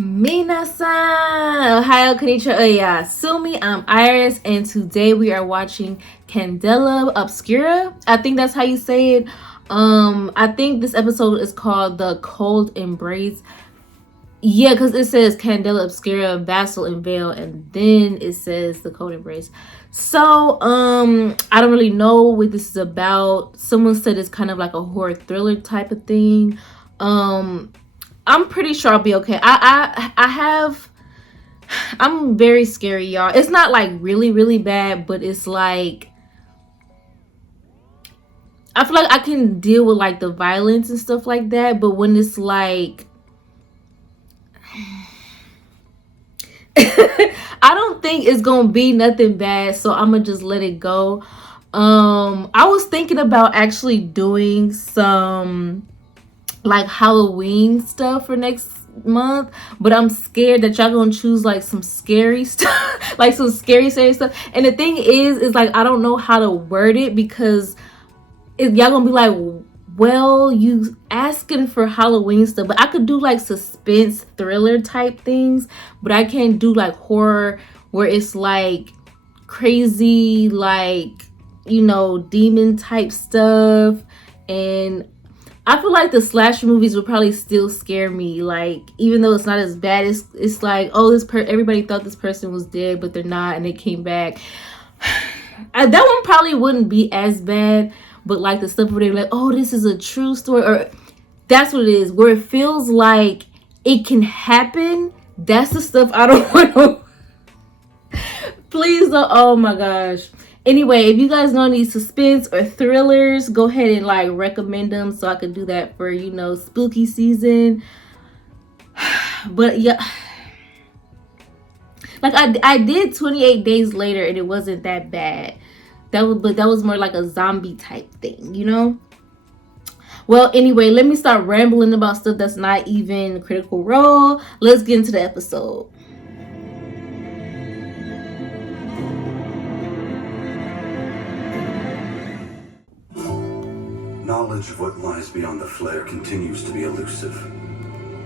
Minasan! Ohio, konnichiwa, oya. Sumi, I'm Iris, and today we are watching Candela Obscura. I think that's how you say it. I think this episode is called The Cold Embrace. Yeah, because it says Candela Obscura, Vassal and Veil, and then it says The Cold Embrace. So, I don't really know what this is about. Someone said it's kind of like a horror thriller type of thing. I'm pretty sure I'll be okay. I'm very scary, y'all. It's not like really, really bad, but it's like I feel like I can deal with like the violence and stuff like that, but when it's like I don't think it's gonna be nothing bad, so I'm gonna just let it go. I was thinking about actually doing some like Halloween stuff for next month, but I'm scared that y'all gonna choose like some scary stuff, like some scary stuff. And the thing is like I don't know how to word it because y'all gonna be like, well, you asking for Halloween stuff, but I could do like suspense thriller type things, but I can't do like horror where it's like crazy, like demon type stuff. And I feel like the slasher movies would probably still scare me. Like, even though it's not as bad, it's like, oh, everybody thought this person was dead, but they're not, and they came back. That one probably wouldn't be as bad, but like the stuff where they're like, oh, this is a true story, or that's what it is, where it feels like it can happen. That's the stuff I don't want to. Please don't. Oh my gosh. Anyway, if you guys know any suspense or thrillers, go ahead and like recommend them so I can do that for spooky season. But yeah, like I did 28 Days Later and it wasn't that bad. But that was more like a zombie type thing. Well, anyway, let me start rambling about stuff that's not even Critical Role. Let's get into the episode. Knowledge of what lies beyond the flare continues to be elusive.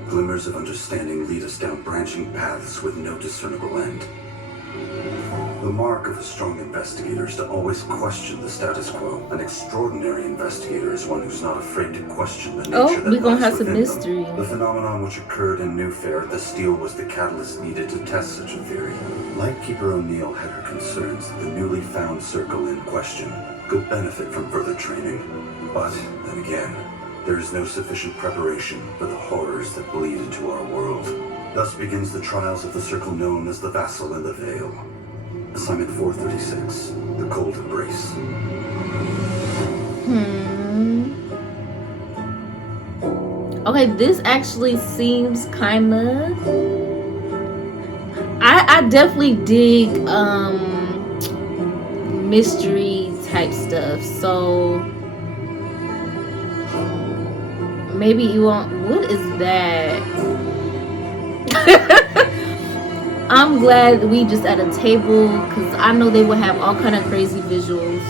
Glimmers of understanding lead us down branching paths with no discernible end. The mark of a strong investigator is to always question the status quo. An extraordinary investigator is one who's not afraid to question the nature that we're gonna lies have some within mystery. them. The phenomenon which occurred in New Fair at the Steel was the catalyst needed to test such a theory. Lightkeeper O'Neill had her concerns that the newly found circle in question could benefit from further training. But then again, there is no sufficient preparation for the horrors that bleed into our world. Thus begins the trials of the circle known as the Vassal and the Veil. Assignment 436, The Cold Embrace. Okay, this actually seems kind of... I definitely dig mystery type stuff, so maybe you want... What is that? I'm glad we just at a table because I know they will have all kind of crazy visuals.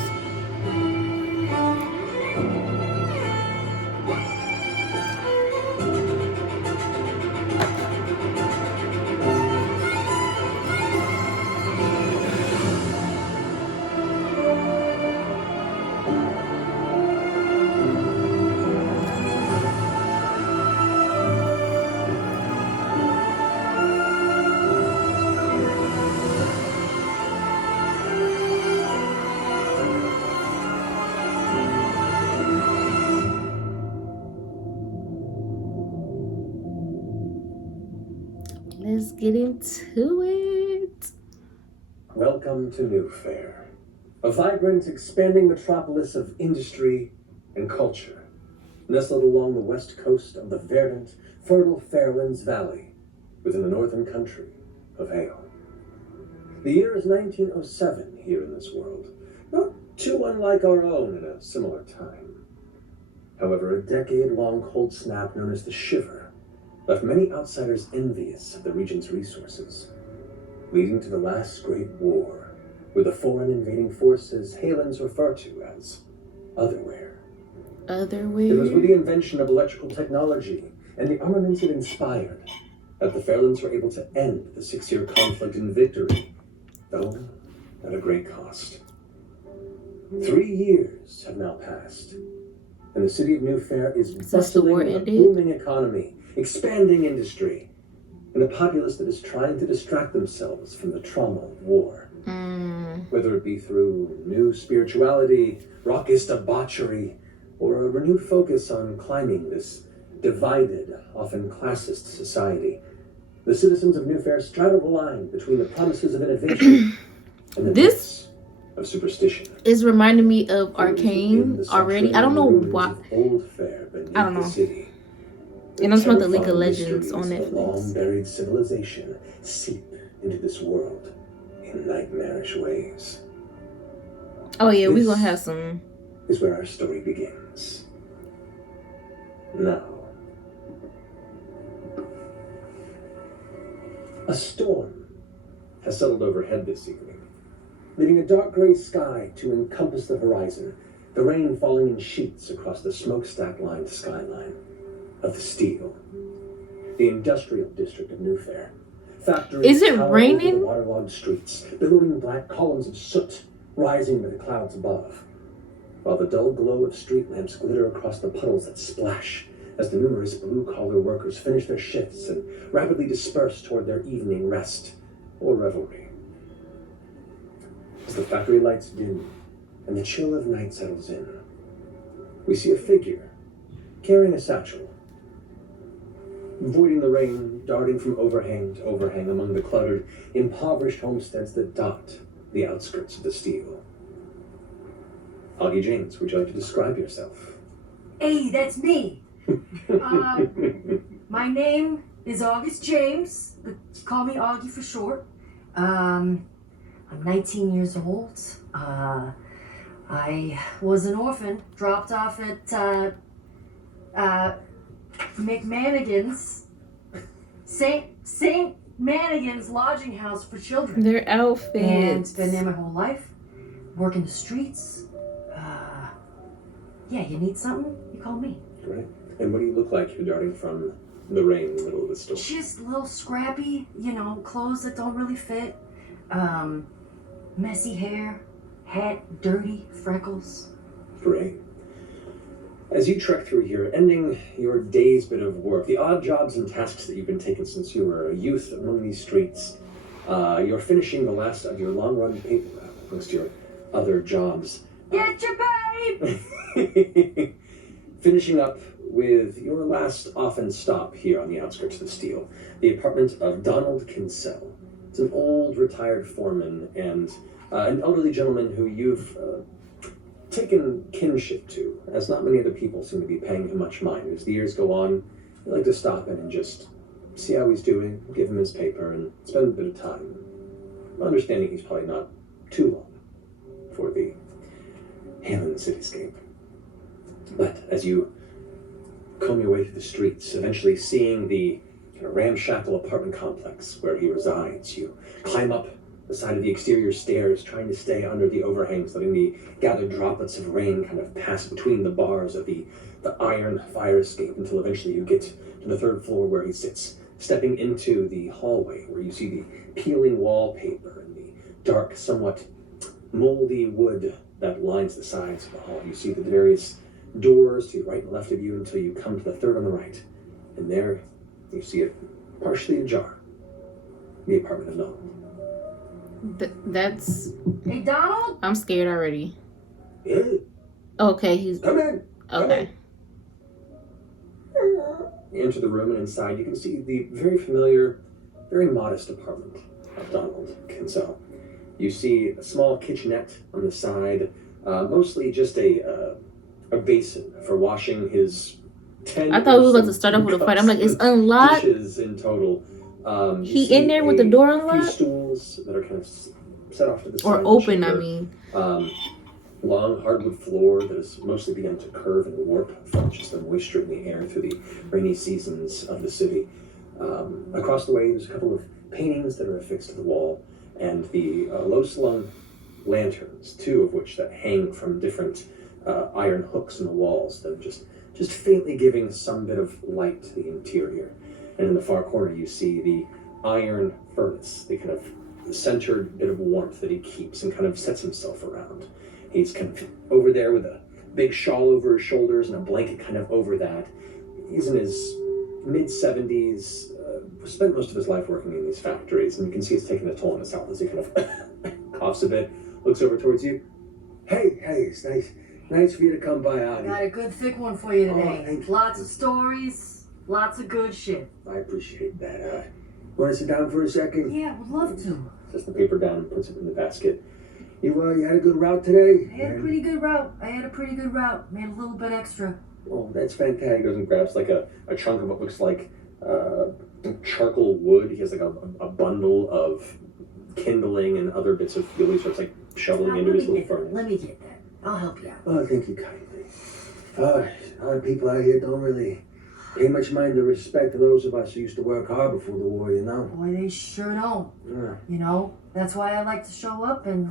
Let's get into it. Welcome to New Fair, a vibrant, expanding metropolis of industry and culture, nestled along the west coast of the verdant, fertile Fairlands Valley, within the northern country of Hale. The year is 1907 here in this world, not too unlike our own in a similar time. However, a decade-long cold snap known as the Shiver left many outsiders envious of the region's resources, leading to the last great war, where the foreign invading forces Halens refer to as Otherwhere. Otherwhere? It was with the invention of electrical technology and the armaments it inspired that the Fairlands were able to end the 6-year conflict in victory, though at a great cost. 3 years have now passed, and the city of New Fair is bustling with a booming economy, expanding industry, and a populace that is trying to distract themselves from the trauma of war. Whether it be through new spirituality, raucous debauchery, or a renewed focus on climbing this divided, often classist society, the citizens of New Fair straddle the line between the promises of innovation and the myths of superstition. Is reminding me of Arcane already. I don't know why. Old Fair beneath I don't know. The city. And I'm talking about the League of Legends on Netflix. Netflix. Long-buried civilization seep into this world in nightmarish ways. Oh yeah, we're gonna have some. Is where our story begins. Now, a storm has settled overhead this evening, leaving a dark gray sky to encompass the horizon, the rain falling in sheets across the smokestack-lined skyline of the Steel, the industrial district of New Fair. Factories Is it tower raining? over the waterlogged streets, billowing black columns of soot rising with the clouds above, while the dull glow of street lamps glitter across the puddles that splash as the numerous blue-collar workers finish their shifts and rapidly disperse toward their evening rest or revelry. As the factory lights dim and the chill of night settles in, we see a figure carrying a satchel, avoiding the rain, darting from overhang to overhang among the cluttered, impoverished homesteads that dot the outskirts of the Steel. Augie James, would you like to describe yourself? Hey, that's me. My name is August James, but call me Augie for short. I'm 19 years old. I was an orphan, dropped off at McManigan's, Saint Manigan's lodging house for children. Their outfits. And been there my whole life, working the streets. Yeah, you need something? You call me. Right. And what do you look like you're darting from the rain in the middle of the storm? Just a little scrappy, clothes that don't really fit. Messy hair, hat dirty, freckles. Great. As you trek through here, ending your day's bit of work, the odd jobs and tasks that you've been taking since you were a youth among these streets, you're finishing the last of your long-run paper route amongst your other jobs. Get your babe! Finishing up with your last often stop here on the outskirts of the Steel, the apartment of Donald Kinsell. It's an old retired foreman and an elderly gentleman who you've taken kinship to, as not many other people seem to be paying him much mind. As the years go on, you like to stop in and just see how he's doing, give him his paper, and spend a bit of time. Understanding he's probably not too long for the hailing the cityscape. But as you comb your way through the streets, eventually seeing the kind of ramshackle apartment complex where he resides, you climb up the side of the exterior stairs, trying to stay under the overhangs, letting the gathered droplets of rain kind of pass between the bars of the iron fire escape until eventually you get to the third floor where he sits, stepping into the hallway where you see the peeling wallpaper and the dark, somewhat moldy wood that lines the sides of the hall. You see the various doors to the right and left of you until you come to the third on the right. And there you see it partially ajar, the apartment of Donald. That's... Hey, Donald? I'm scared already. Yeah. Okay, he's... Come in. Okay. You enter the room, and inside you can see the very familiar, very modest apartment of Donald Kinsell. You see a small kitchenette on the side, mostly just a basin for washing his 10 I thought we were about to start off with a fight. I'm like, it's unlocked? dishes in total. He in there with the door unlocked? Few stools that are kind of set off to the side. Or of the open, I chamber. mean. Long hardwood floor that has mostly begun to curve and warp from just the moisture in the air through the rainy seasons of the city. Across the way, there's a couple of paintings that are affixed to the wall, and the low-slung lanterns, two of which that hang from different iron hooks in the walls that are just faintly giving some bit of light to the interior. And in the far corner, you see the iron furnace, the kind of centered bit of warmth that he keeps and kind of sets himself around. He's kind of over there with a big shawl over his shoulders and a blanket kind of over that. He's in his mid-70s, spent most of his life working in these factories, and you can see it's taking a toll on his health as he kind of coughs a bit, looks over towards you. Hey, it's nice for you to come by, Audie. Got a good thick one for you today. Thank you. Lots of stories, lots of good shit. I appreciate that. Want to sit down for a second? Yeah, would love to. Sets the paper down and puts it in the basket. You had a good route today? I had a pretty good route. Made a little bit extra. Oh, that's fantastic. He goes and grabs like a chunk of what looks like charcoal wood. He has like a bundle of kindling and other bits of fuel. He starts like shoveling into his little furnace. Let me get that. I'll help you out. Oh, thank you kindly. A lot of people out here don't really pay much mind to respect to those of us who used to work hard before the war, you know? Boy, they sure don't. Yeah. You know, that's why I like to show up and,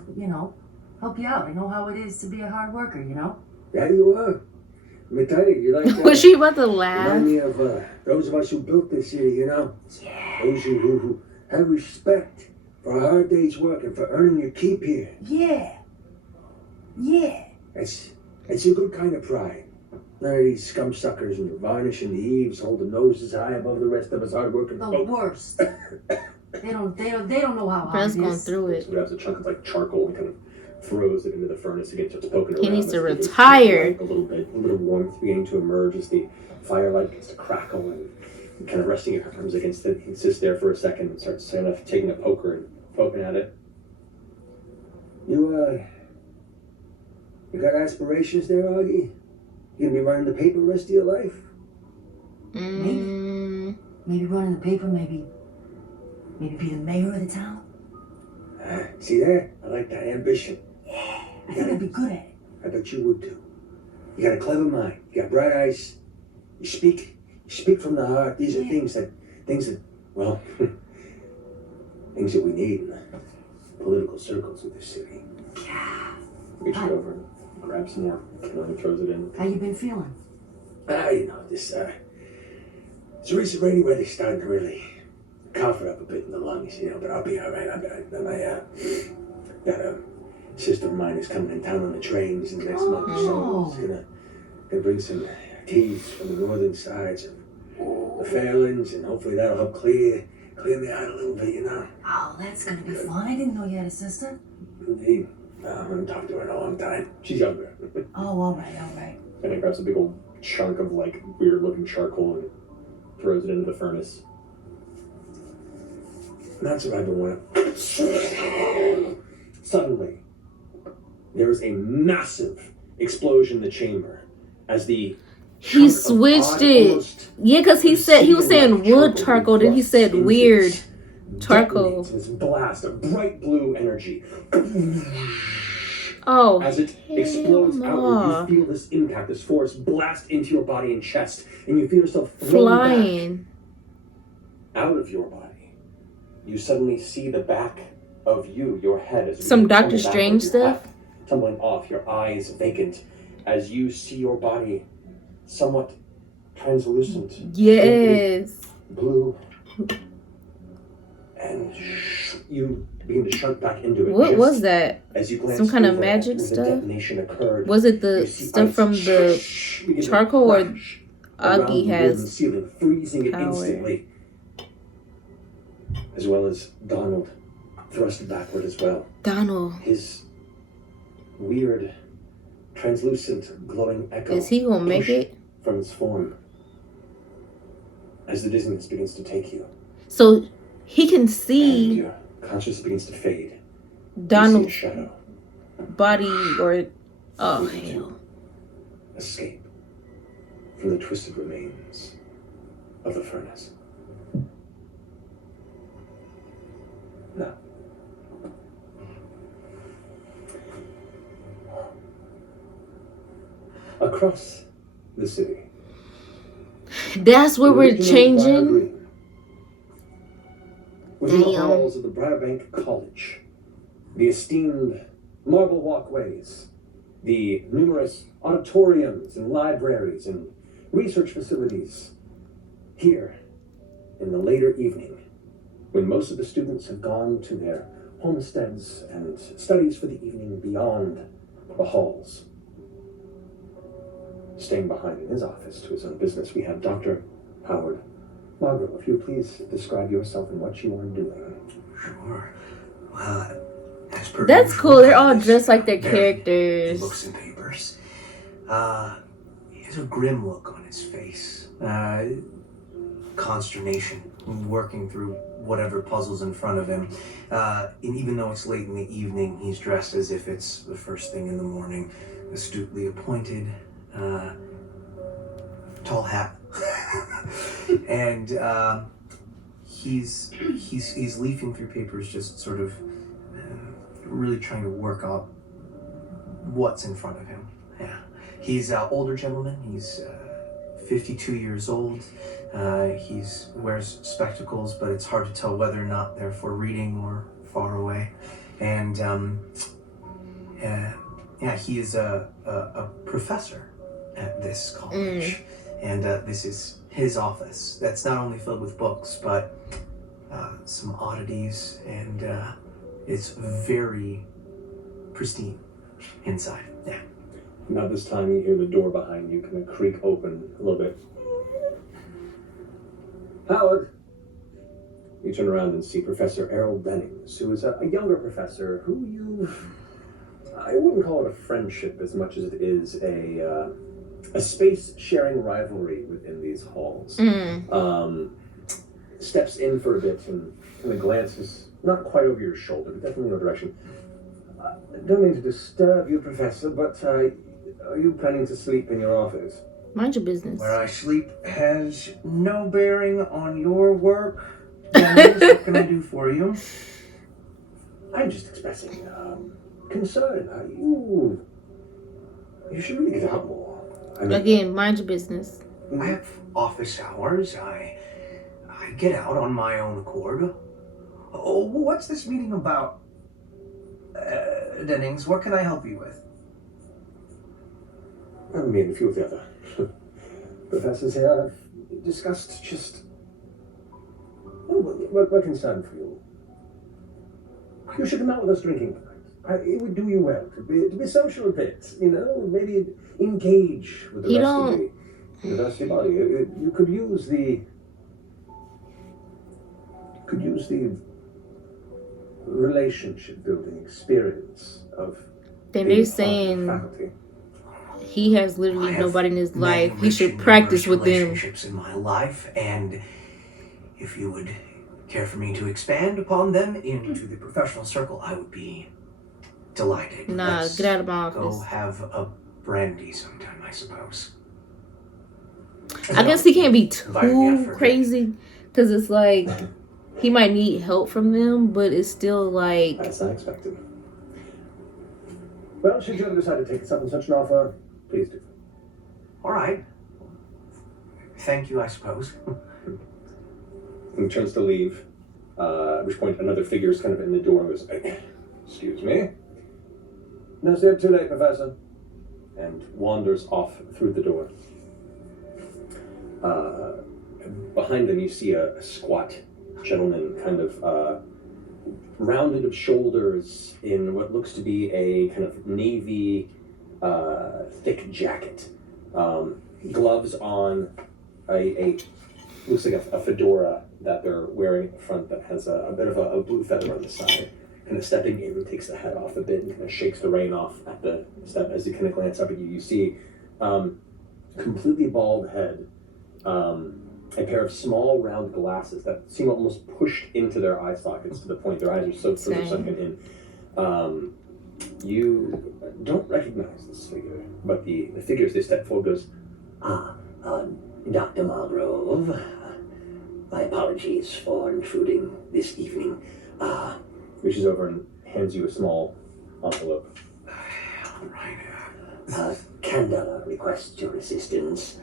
help you out. I know how it is to be a hard worker, you know? Yeah, you are. Let me tell you like Was she about to laugh? remind me of those of us who built this city, you know? Yeah. Those who have respect for a hard day's work and for earning your keep here. Yeah. It's a good kind of pride. None of these scum suckers and varnishing the eaves, holding noses high above the rest of us hard-working The folk. worst. They don't know how hard Bro's it going is. through it. So grabs a chunk of like charcoal and kind of throws it into the furnace again, starts poking He around. needs to As it begins retire. light a little bit of warmth beginning to emerge as the firelight begins to crackle and kind of resting your arms against it. He sits there for a second and starts kind of taking a poker and poking at it. You got aspirations there, Augie? You gonna be running the paper the rest of your life? Maybe running the paper, maybe be the mayor of the town. See there? I like that ambition. I think I'd be good at it. I bet you would too. You got a clever mind. You got bright eyes. You speak from the heart. These are things that, well, things that we need in the political circles of this city. Reaches over and grabs some more kindling and throws it in. How you been feeling? This recent rainy weather's starting to really cough it up a bit in the lungs, but I'll be all right. Got a sister of mine who's coming in town on the trains in the next month or so. She's gonna bring some teas from the northern sides of the Fairlands, and hopefully that'll help clear me out a little bit, Oh, that's gonna be fun. I didn't know you had a sister. Indeed. I haven't talked to her in a long time. She's younger. Oh, all right. And he grabs a big old chunk of like weird looking charcoal and throws it into the furnace. And that's what I've been wanting. Suddenly, there is a massive explosion in the chamber as the He switched it. Yeah, because he was saying wood charcoal, then he said weird charcoal. This blast of bright blue energy. Oh, as it explodes outward, you feel this impact, this force blast into your body and chest, and you feel yourself flying out of your body. You suddenly see the back of your head as some Doctor Strange stuff tumbling off, your eyes vacant, as you see your body somewhat translucent. Yes. Blue. And you begin to shrunk back into it. What was that? As you glance some kind of over magic where the stuff? detonation occurred, was it the stuff from the charcoal, or Augie has ceiling, freezing it power? Instantly, as well as Donald thrust backward as well. Donald. His weird, translucent, glowing echo. Is he gonna make it? From his form, as the dizziness begins to take you. So he can And see your consciousness begins to fade. Donald's shadow. body, or oh hell. Escape from the twisted remains of the furnace. Now, across the city, That's where we're changing. Within the halls of the Briarbank College, the esteemed marble walkways, the numerous auditoriums and libraries and research facilities, here in the later evening, when most of the students have gone to their homesteads and studies for the evening beyond the halls. Staying behind in his office to his own business, we have Dr. Howard. Margaret, if you please describe yourself and what you are doing. Sure. Well, as per That's usual, cool. They're all this dressed like their very characters. books and papers. He has a grim look on his face. Consternation, working through whatever puzzles in front of him. And even though it's late in the evening, he's dressed as if it's the first thing in the morning. Astutely appointed, tall hat, and he's leafing through papers, just sort of really trying to work out what's in front of him. Yeah, he's an older gentleman. He's 52 years old. He wears spectacles, but it's hard to tell whether or not they're for reading or far away. And he is a professor at this college. And this is his office. That's not only filled with books, but some oddities, and it's very pristine inside. Yeah. Now this time you hear the door behind you kind of creak open a little bit. Howard! You turn around and see Professor Errol Dennings, who is a younger professor who I wouldn't call it a friendship as much as it is a space-sharing rivalry within these halls. Steps in for a bit and kind of glances, not quite over your shoulder, but definitely in your direction. Don't mean to disturb you, Professor, but are you planning to sleep in your office? Mind your business. Where I sleep has no bearing on your work. Dennis, what can I do for you? I'm just expressing concern. You should really get out more. Again, mind your business. I have office hours. I get out on my own accord. Oh, what's this meeting about? Dennings, what can I help you with? Me and a few of the other professors here have discussed just what concern for you. You should come out with us drinking tonight. It would do you well to be social a bit, maybe engage with the rest of the university body. You could use the relationship building experience of Then being they're saying faculty. he has literally nobody in his life. He should practice with them. Relationships in my life, and if you would care for me to expand upon them into the professional circle, I would be delighted. Nah, Let's get out of my go office. have a brandy sometime, I suppose. I guess he can't be Invite me out too for a drink. crazy, because it's like he might need help from them, but it's still like That's not expected. Well, should you ever decide to take us up on such an offer, please do. All right. Thank you, I suppose. And turns to leave, at which point another figure is kind of in the door and goes, excuse me? No, sir, too late, Professor. And wanders off through the door. Behind them you see a squat gentleman, kind of rounded of shoulders in what looks to be a kind of navy thick jacket. Gloves on, looks like a fedora that they're wearing at the front that has a bit of a blue feather on the side. Kind of stepping in, takes the hat off a bit and kind of shakes the rain off at the step. As you kind of glance up at you, you see completely bald head, a pair of small round glasses that seem almost pushed into their eye sockets to the point their eyes are so sunken in. You don't recognize this figure, but the figure as they step forward goes, Dr. Margrove, my apologies for intruding this evening. Reaches over and hands you a small envelope. All right. Candela requests your assistance.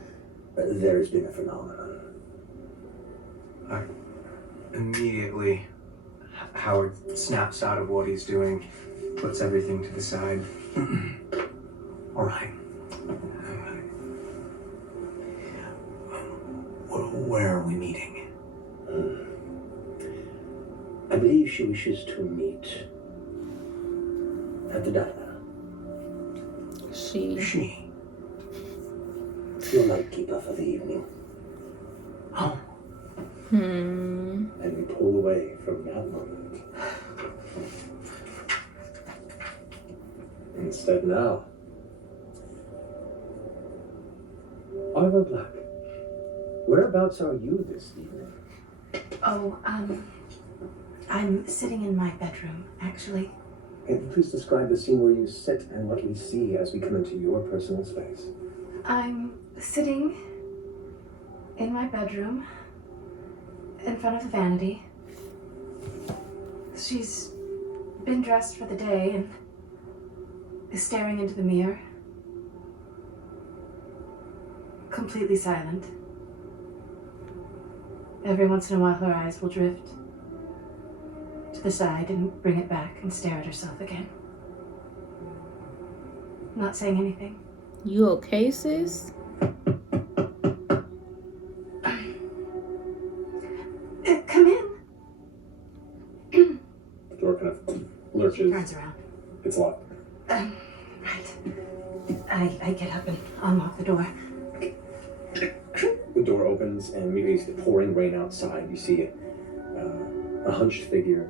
There has been a phenomenon. Immediately, Howard snaps out of what he's doing, puts everything to the side. All right. Where are we meeting? I believe she wishes to meet at the diner. She. Your lightkeeper for the evening. Oh. And we pull away from that moment. Instead now, Arva Black, whereabouts are you this evening? Oh, I'm sitting in my bedroom, actually. Can you please describe the scene where you sit and what we see as we come into your personal space? I'm sitting in my bedroom in front of the vanity. She's been dressed for the day and is staring into the mirror. Completely silent. Every once in a while her eyes will drift to the side and bring it back and stare at herself again. Not saying anything. You okay, sis? Come in. The door kind of lurches. Turns around. It's locked. Right. I get up and unlock the door. The door opens and immediately you see the pouring rain outside. You see a hunched figure,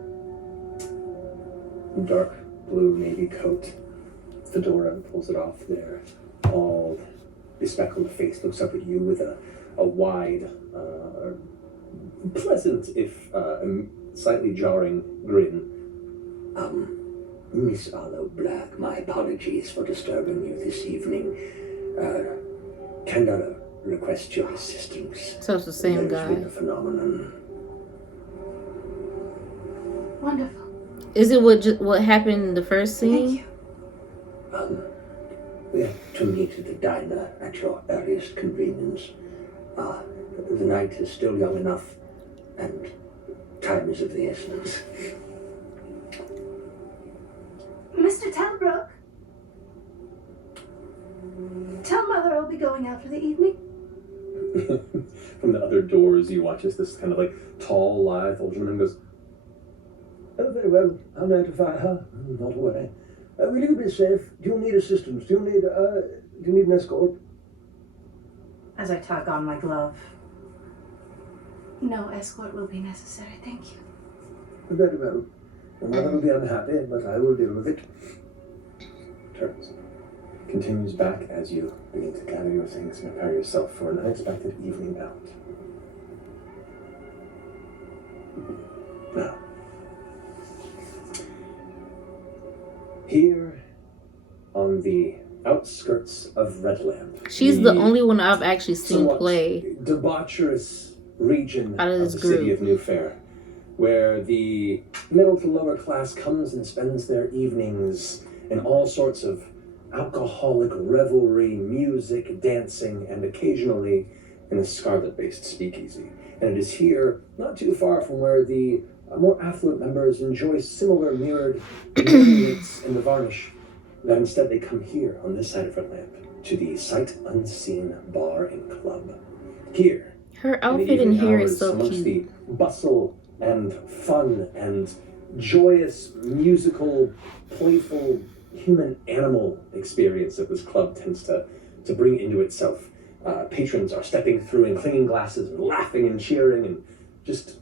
dark blue navy coat. The door pulls it off there. All bespectacled face looks up at you with a wide, pleasant, if slightly jarring grin. Miss Arlo Black, my apologies for disturbing you this evening. Candela requests your assistance. So it's the same There's been guy. a phenomenon. Wonderful. Is it what happened in the first Thank scene? you. We have to meet at the diner at your earliest convenience. The night is still young enough, and time is of the essence. Mr. Talbrook, tell Mother I'll be going out for the evening. From the other doors, you watch as this kind of like tall, lithe older man goes, Oh, very well. I'll notify her. Not to worry. Will you be safe? Do you need assistance? Do you need an escort? As I tug on my glove. No escort will be necessary, thank you. Very well. Your mother will be unhappy, but I will deal with it. turns. Continues back as you begin to gather your things and prepare yourself for an unexpected evening out. Now, here on the outskirts of Redland. She's the only one I've actually seen somewhat play debaucherous region out of of this the city group. of New Fair, where the middle to lower class comes and spends their evenings in all sorts of alcoholic revelry, music, dancing, and occasionally in a Scarlet-based speakeasy. And it is here, not too far from where the more affluent members enjoy similar mirrored meets in the Varnish, that instead they come here on this side of Redland to the sight unseen bar and club. Here, Her in the outfit in evening here hours, is so amongst cute. the bustle and fun and joyous, musical, playful, human-animal experience that this club tends to bring into itself. Patrons are stepping through and clinking glasses and laughing and cheering and just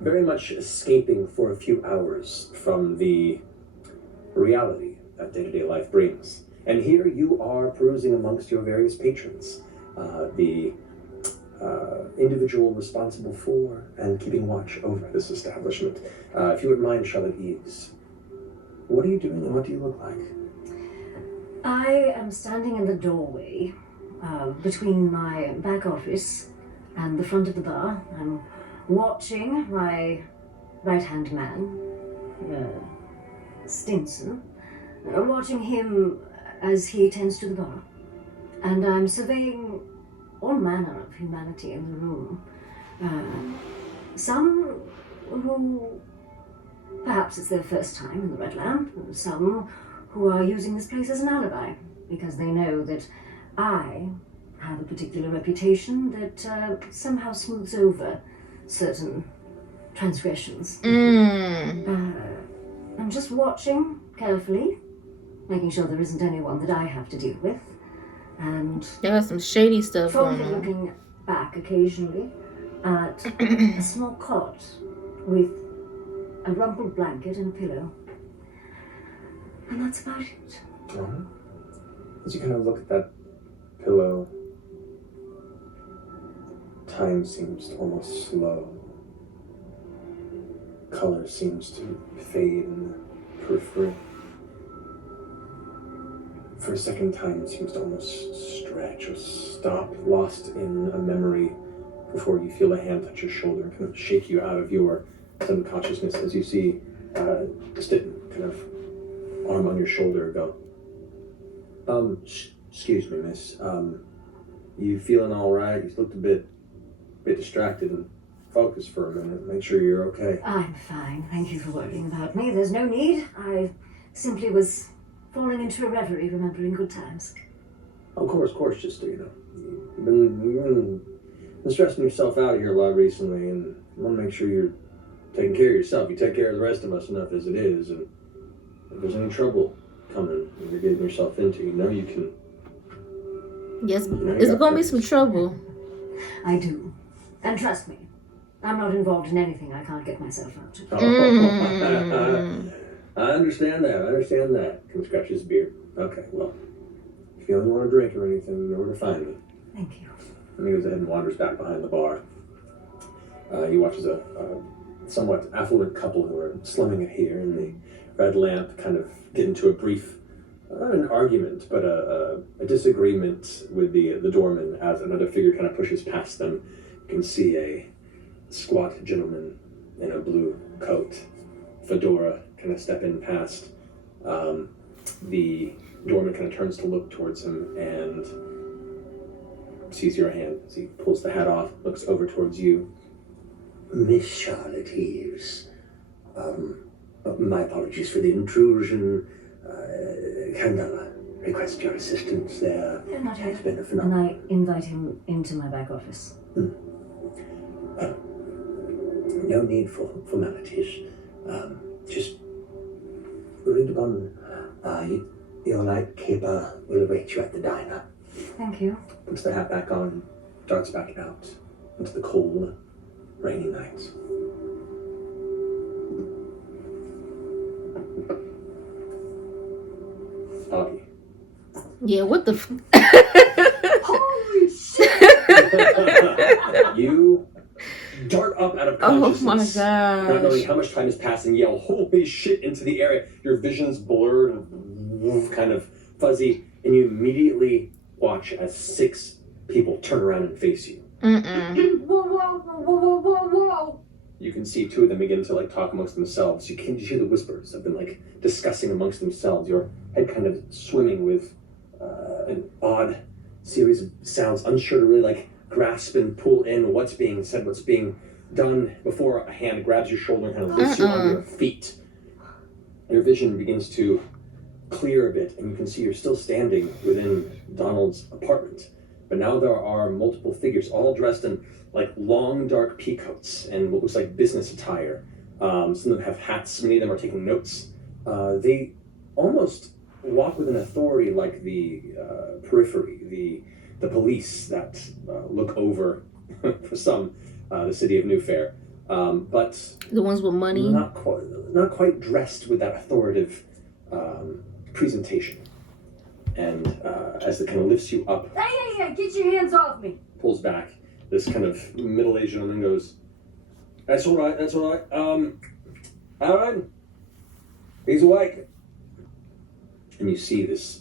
very much escaping for a few hours from the reality that day-to-day life brings. And here you are perusing amongst your various patrons, the individual responsible for and keeping watch over this establishment. If you wouldn't mind, Charlotte Eves, what are you doing and what do you look like? I am standing in the doorway between my back office and the front of the bar. I'm watching my right-hand man, Stinson, watching him as he attends to the bar. And I'm surveying all manner of humanity in the room. Some who perhaps it's their first time in the Red Lamp, and some who are using this place as an alibi because they know that I have a particular reputation that somehow smooths over certain transgressions. Mm. I'm just watching carefully, making sure there isn't anyone that I have to deal with, and There's some shady stuff going fondly on. looking back occasionally at a small cot with a rumpled blanket and a pillow. And that's about it. As you kind of look at that pillow, time seems to almost slow. Color seems to fade in the periphery. For a second, time seems to almost stretch or stop, lost in a memory, before you feel a hand touch your shoulder and kind of shake you out of your unconsciousness as you see Stinton kind of arm on your shoulder go, excuse me, miss. You feeling all right? You looked a bit distracted and focused for a minute. Make sure you're okay. I'm fine. Thank you for worrying about me. There's no need. I simply was falling into a reverie, remembering good times. Of course, just, you've been stressing yourself out here a lot recently, and I want to make sure you're taking care of yourself. You take care of the rest of us enough as it is, and if there's any trouble coming and you're getting yourself into, you can. Yes, it's gonna be some trouble. I do. And trust me, I'm not involved in anything I can't get myself out of. I understand that. Kind of scratches his beard. Okay, well, if you don't want a drink or anything, you know where to find me. Thank you. And he goes ahead and wanders back behind the bar. He watches a somewhat affluent couple who are slumming it here in the red lamp kind of get into a brief, not an argument, but a disagreement with the doorman as another figure kind of pushes past them. You can see a squat gentleman in a blue coat, fedora, kind of step in past. The doorman kind of turns to look towards him and sees your hand as he pulls the hat off, looks over towards you. Miss Charlotte Eves. My apologies for the intrusion. Candela, request your assistance there. Not It's yet. been a And phenomenon. I invite him into my back office. No need for formalities. Just read upon your lightkeeper will await you at the diner. Thank you. Puts the hat back on, darts back out into the cold, rainy night. Augie. Yeah, what the Holy shit! You dart up out of Oh consciousness. my Not knowing gosh. how much time has passed and yell, holy shit, into the area. Your vision's blurred and kind of fuzzy, and you immediately watch as 6 people turn around and face you. Whoa. You can see 2 of them begin to talk amongst themselves. You can hear the whispers of them discussing amongst themselves. Your head kind of swimming with an odd series of sounds, unsure to really grasp and pull in what's being said, what's being done, before a hand grabs your shoulder and kind of lifts you on your feet. Your vision begins to clear a bit, and you can see you're still standing within Donald's apartment. But now there are multiple figures, all dressed in long dark peacoats and what looks like business attire. Some of them have hats, many of them are taking notes. They almost walk with an authority like the periphery, the police that look over, for some, the city of New Fair. But The ones with money. not quite dressed with that authoritative presentation. And as it kind of lifts you up, Hey, get your hands off me! pulls back, this kind of middle-aged gentleman goes, that's all right. All right, he's awake. And you see this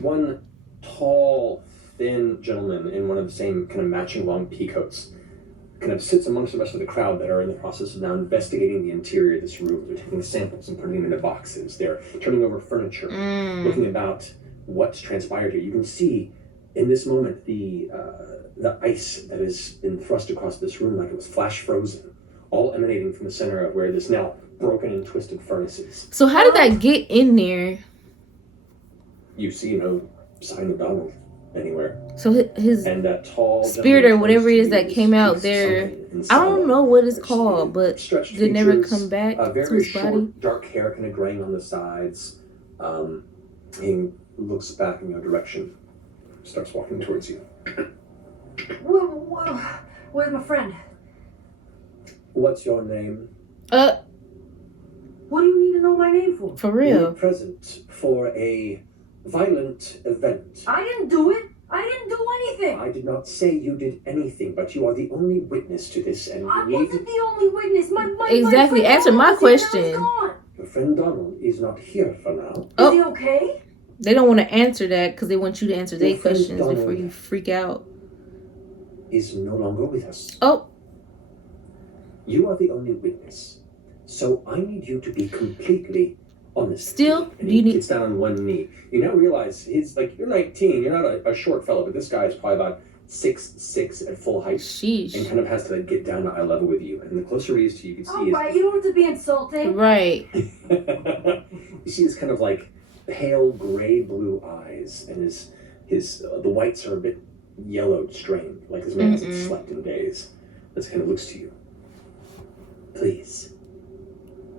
one tall, thin gentleman in one of the same kind of matching long peacoats kind of sits amongst the rest of the crowd that are in the process of now investigating the interior of this room. They're taking samples and putting them into boxes. They're turning over furniture, looking about what's transpired here. You can see in this moment the ice that has been thrust across this room like it was flash frozen, all emanating from the center of where this now broken and twisted furnace is. So how did that get in there? You see no sign of Donald. anywhere. So his And that tall spirit or gentleman whatever it is close to that you came out speaks there, something in I silent, don't know what it's which called, but stretched did it never features, come back to very his body? short, dark hair, kind of graying on the sides. He looks back in your direction, starts walking towards you. Where's my friend? What's your name? What do you need to know my name for? For You real? were present for a violent event. I didn't do it. I didn't do anything. I did not say you did anything, but you are the only witness to this, and I we need wasn't the only witness. Exactly. My friend Answer my Donald was here, now question. he's gone. Your friend Donald is not here for now. Oh. Is he okay? They don't want to answer that because they want you to answer their Your friend questions before Donald you freak out. Is no longer with us. Oh, You are the only witness, so I need you to be completely honest. still, And do you he need? gets down on one knee. You now realize he's like, you're 19. You're not a short fellow, but this guy is probably about 6'6" at full height, and Sheesh. kind of has to get down to eye level with you. And the closer he is to you, you can see Alright, you don't have to be insulting. Right. you see his kind of like pale gray blue eyes, and his the whites are a bit yellowed, strained, like his man hasn't slept in days. This kind of looks to you. Please,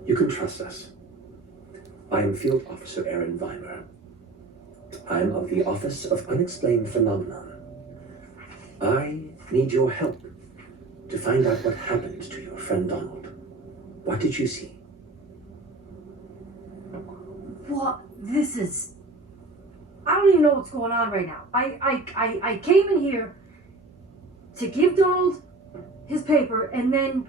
you can trust us. I am Field Officer Aaron Weimer. I am of the Office of Unexplained Phenomenon. I need your help to find out what happened to your friend Donald. What did you see? What? This is... I don't even know what's going on right now. I came in here to give Donald his paper, and then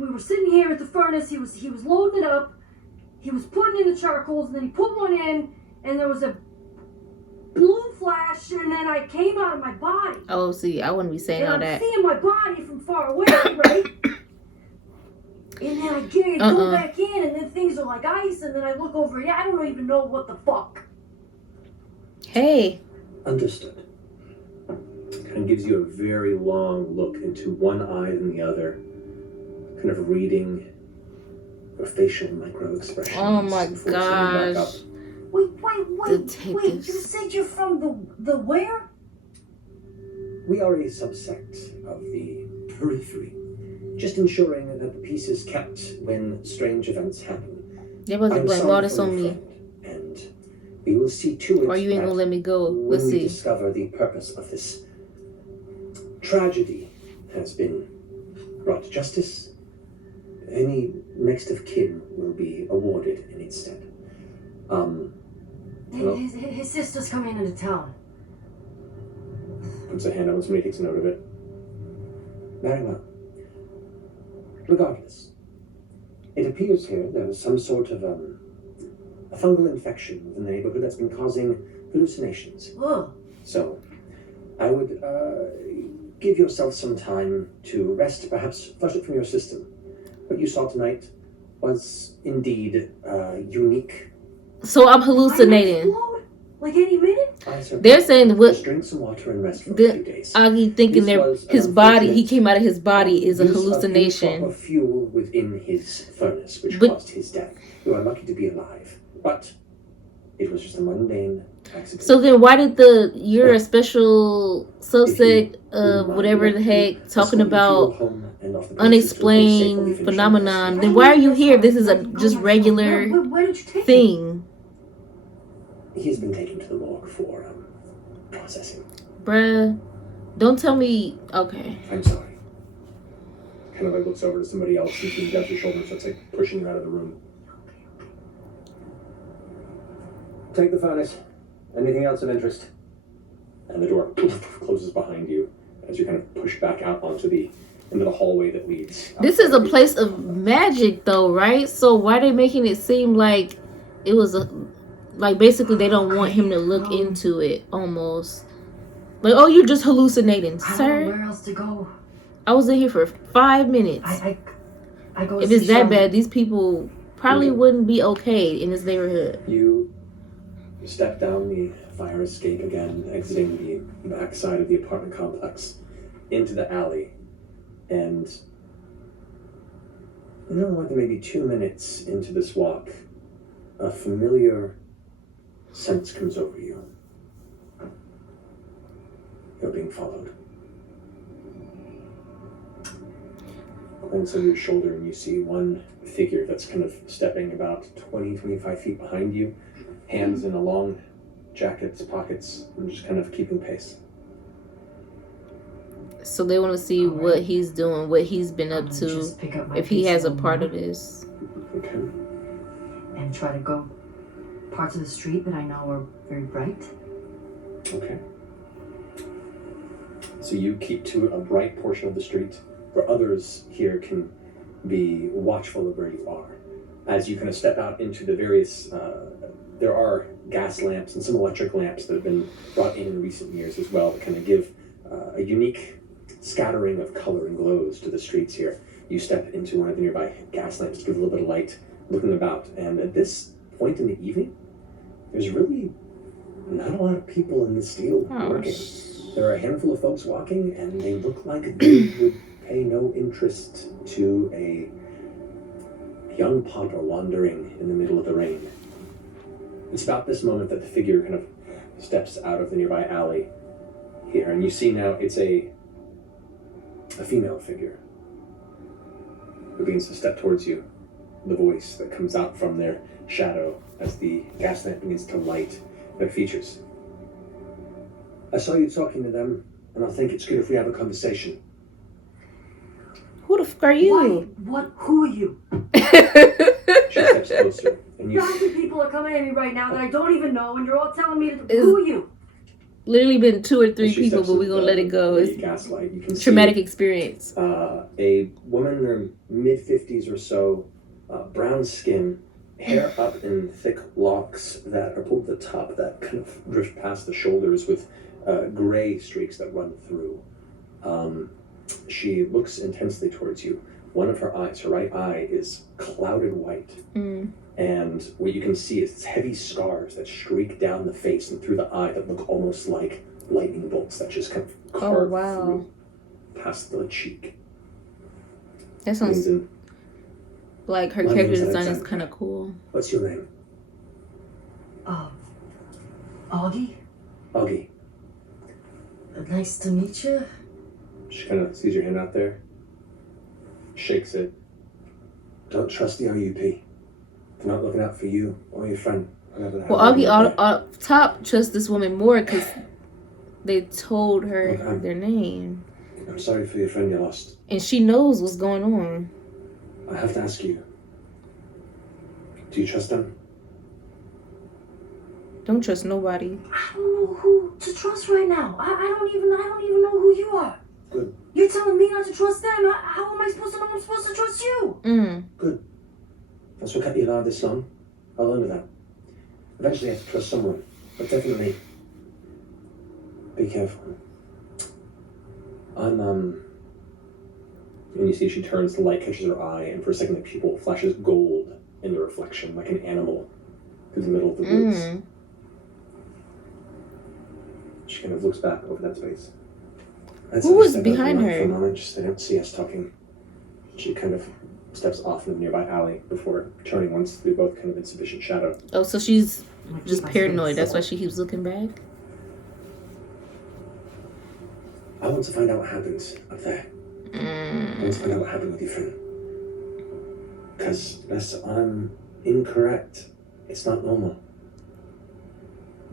we were sitting here at the furnace. He was loading it up. He was putting in the charcoals, and then he put one in, and there was a blue flash, and then I came out of my body. Oh, see, I wouldn't be saying And all I'm that. seeing my body from far away, right? And then I get it, go back in, and then things are like ice, and then I look over, I don't even know what the fuck. Hey. Understood. Kind of gives you a very long look into one eye and the other, kind of reading your facial micro expressions. Oh my before sitting back up. gosh. Wait, you said you're from the where? We are a subsect of the periphery, just ensuring that the peace is kept when strange events happen. They wasn't I'm blame sorry all this for on your me. friend, and we will see to it Or you ain't that gonna let me go. when Let's we see. discover the purpose of this tragedy has been brought to justice, any next of kin will be awarded in its stead. His sister's coming into town. Puts a hand on when somebody takes a note of it. Very well. Regardless, it appears here there was some sort of a fungal infection within the neighborhood that's been causing hallucinations. Ugh. So, I would give yourself some time to rest, perhaps flush it from your system. What you saw tonight was indeed unique. So I'm hallucinating. Like any minute? They're saying what? Just drink some water and rest for a few days. Augie thinking his body, he came out of his body is a Use hallucination. of fuel within his furnace, which caused his death. You are lucky to be alive, but it was just a mundane accident. So then why did you're a special subsect of whatever the heck talking about unexplained phenomenon, then why are you here? This is a just regular Where did you take him? thing. He's been taken to the morgue for processing. Bruh, don't tell me. Okay. I'm sorry. Kind of like looks over to somebody else and he grabs your shoulder and starts like pushing you out of the room. Take the furnace. Anything else of interest? And the door closes behind you as you kind of push back out into the hallway that leads. This is a place of magic though, right? So why are they making it seem like it was like basically they don't want him to look into it almost. Like, oh, you're just hallucinating, I don't know sir. where else to go. I was in here for 5 minutes. I go If see it's that Sheldon. bad, these people probably wouldn't be okay in this neighborhood. You step down the fire escape again, exiting the back side of the apartment complex into the alley, and no more than maybe 2 minutes into this walk, a familiar sense comes over you. You're being followed. Glance over your shoulder and you see one figure that's kind of stepping about 20, 25 feet behind you, hands in a long jacket's pockets, and just kind of keeping pace. So they want to see what he's doing, what he's been up to, if he has a part of this. Okay. And try to go parts of the street that I know are very bright. Okay. So you keep to a bright portion of the street where others here can be watchful of where you are. As you kind of step out into the various, there are gas lamps and some electric lamps that have been brought in recent years as well that kind of give a unique scattering of color and glows to the streets here. You step into one of the nearby gas lamps to give a little bit of light, looking about, and at this point in the evening, there's really not a lot of people in the steel working. There are a handful of folks walking, and they look like they would pay no interest to a young pauper wandering in the middle of the rain. It's about this moment that the figure kind of steps out of the nearby alley here, and you see now it's a female figure who begins to step towards you. The voice that comes out from their shadow as the gas lamp begins to light their features. I saw you talking to them, and I think it's good if we have a conversation. Who the fuck are you? What? Who are you? She steps closer, and you... Thousands of people are coming at me right now that I don't even know, and you're all telling me who are you? Literally been 2 or 3 people, but we're gonna let it go. It's gaslight. You can traumatic experience. A woman in her mid-50s or so, brown skin, hair up in thick locks that are pulled to the top that kind of drift past the shoulders with gray streaks that run through. She looks intensely towards you. One of her eyes, her right eye, is clouded white. And what you can see is heavy scars that streak down the face and through the eye that look almost like lightning bolts that just kind of carve through past the cheek. That sounds like her character design is kind of cool. What's your name? Augie? Augie. Nice to meet you. She kind of sees your hand out there, shakes it. Don't trust the OUP. They're not looking out for you or your friend. Well, Augie up top trusts this woman more because they told her their name. I'm sorry for your friend you lost. And she knows what's going on. I have to ask you. Do you trust them? Don't trust nobody. I don't know who to trust right now. I don't even know who you are. Good. You're telling me not to trust them. How am I supposed to know I'm supposed to trust you? Good. That's what kept you alive this long. I'll learn that. Eventually I have to trust someone. But definitely be careful. And you see she turns, the light catches her eye, and for a second the pupil flashes gold in the reflection, like an animal through the middle of the woods. She kind of looks back over that space. Who was behind her? For a moment, just they don't see us talking. She kind of steps off in the nearby alley before turning once they're both kind of in sufficient shadow. Oh, so she's just paranoid. That's why she keeps looking back? I want to find out what happens up there. I want to find out what happened with your friend. Because unless I'm incorrect, it's not normal.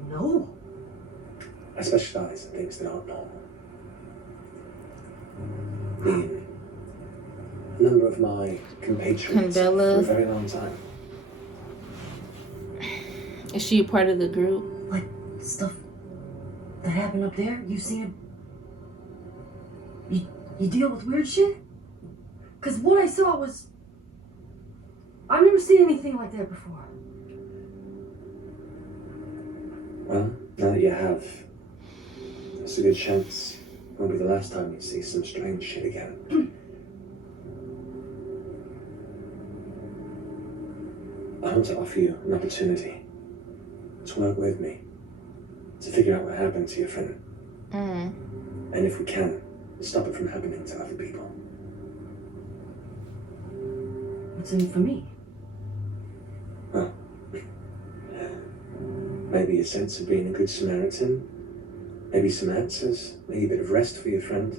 No. I specialize in things that aren't normal. A number of my compatriots Candela. for a very long time. Is she a part of the group? Like stuff that happened up there? You've seen it? You deal with weird shit? Because what I saw was... I've never seen anything like that before. Well, now that you have, there's a good chance it won't be the last time you see some strange shit again. I want to offer you an opportunity to work with me, to figure out what happened to your friend. And if we can, stop it from happening to other people. What's in it for me? Well, Maybe a sense of being a good Samaritan. Maybe some answers. Maybe a bit of rest for your friend.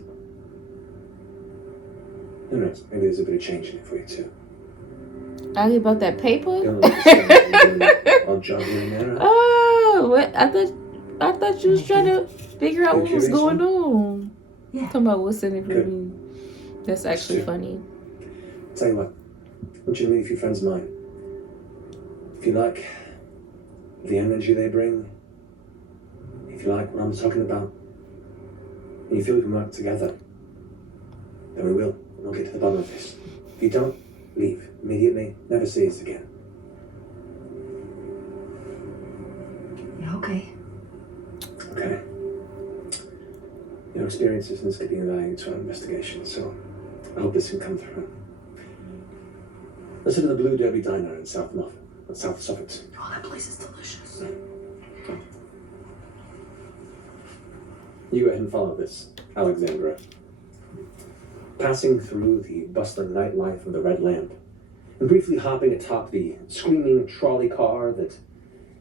Who knows? Maybe there's a bit of change in it for you too. Argue about that paper? I'll jog you in there. Oh, what? I thought you was trying to figure out what was going on. Yeah. Talking about what's in it for Good. me. That's actually funny. Tell you what, I want you to meet a few friends of mine. If you like the energy they bring, if you like what I'm talking about, and you feel we can work together, then we will. We'll get to the bottom of this. If you don't, leave immediately. Never see us again. Yeah, okay. Okay. Your experiences in this could be invaluable to our investigation, so I hope this can come through. Listen to the Blue Derby Diner in South Suffolk. Oh, that place is delicious. You go ahead and follow this, Alexandra. Passing through the bustling nightlife of the Red Lamp, and briefly hopping atop the screaming trolley car that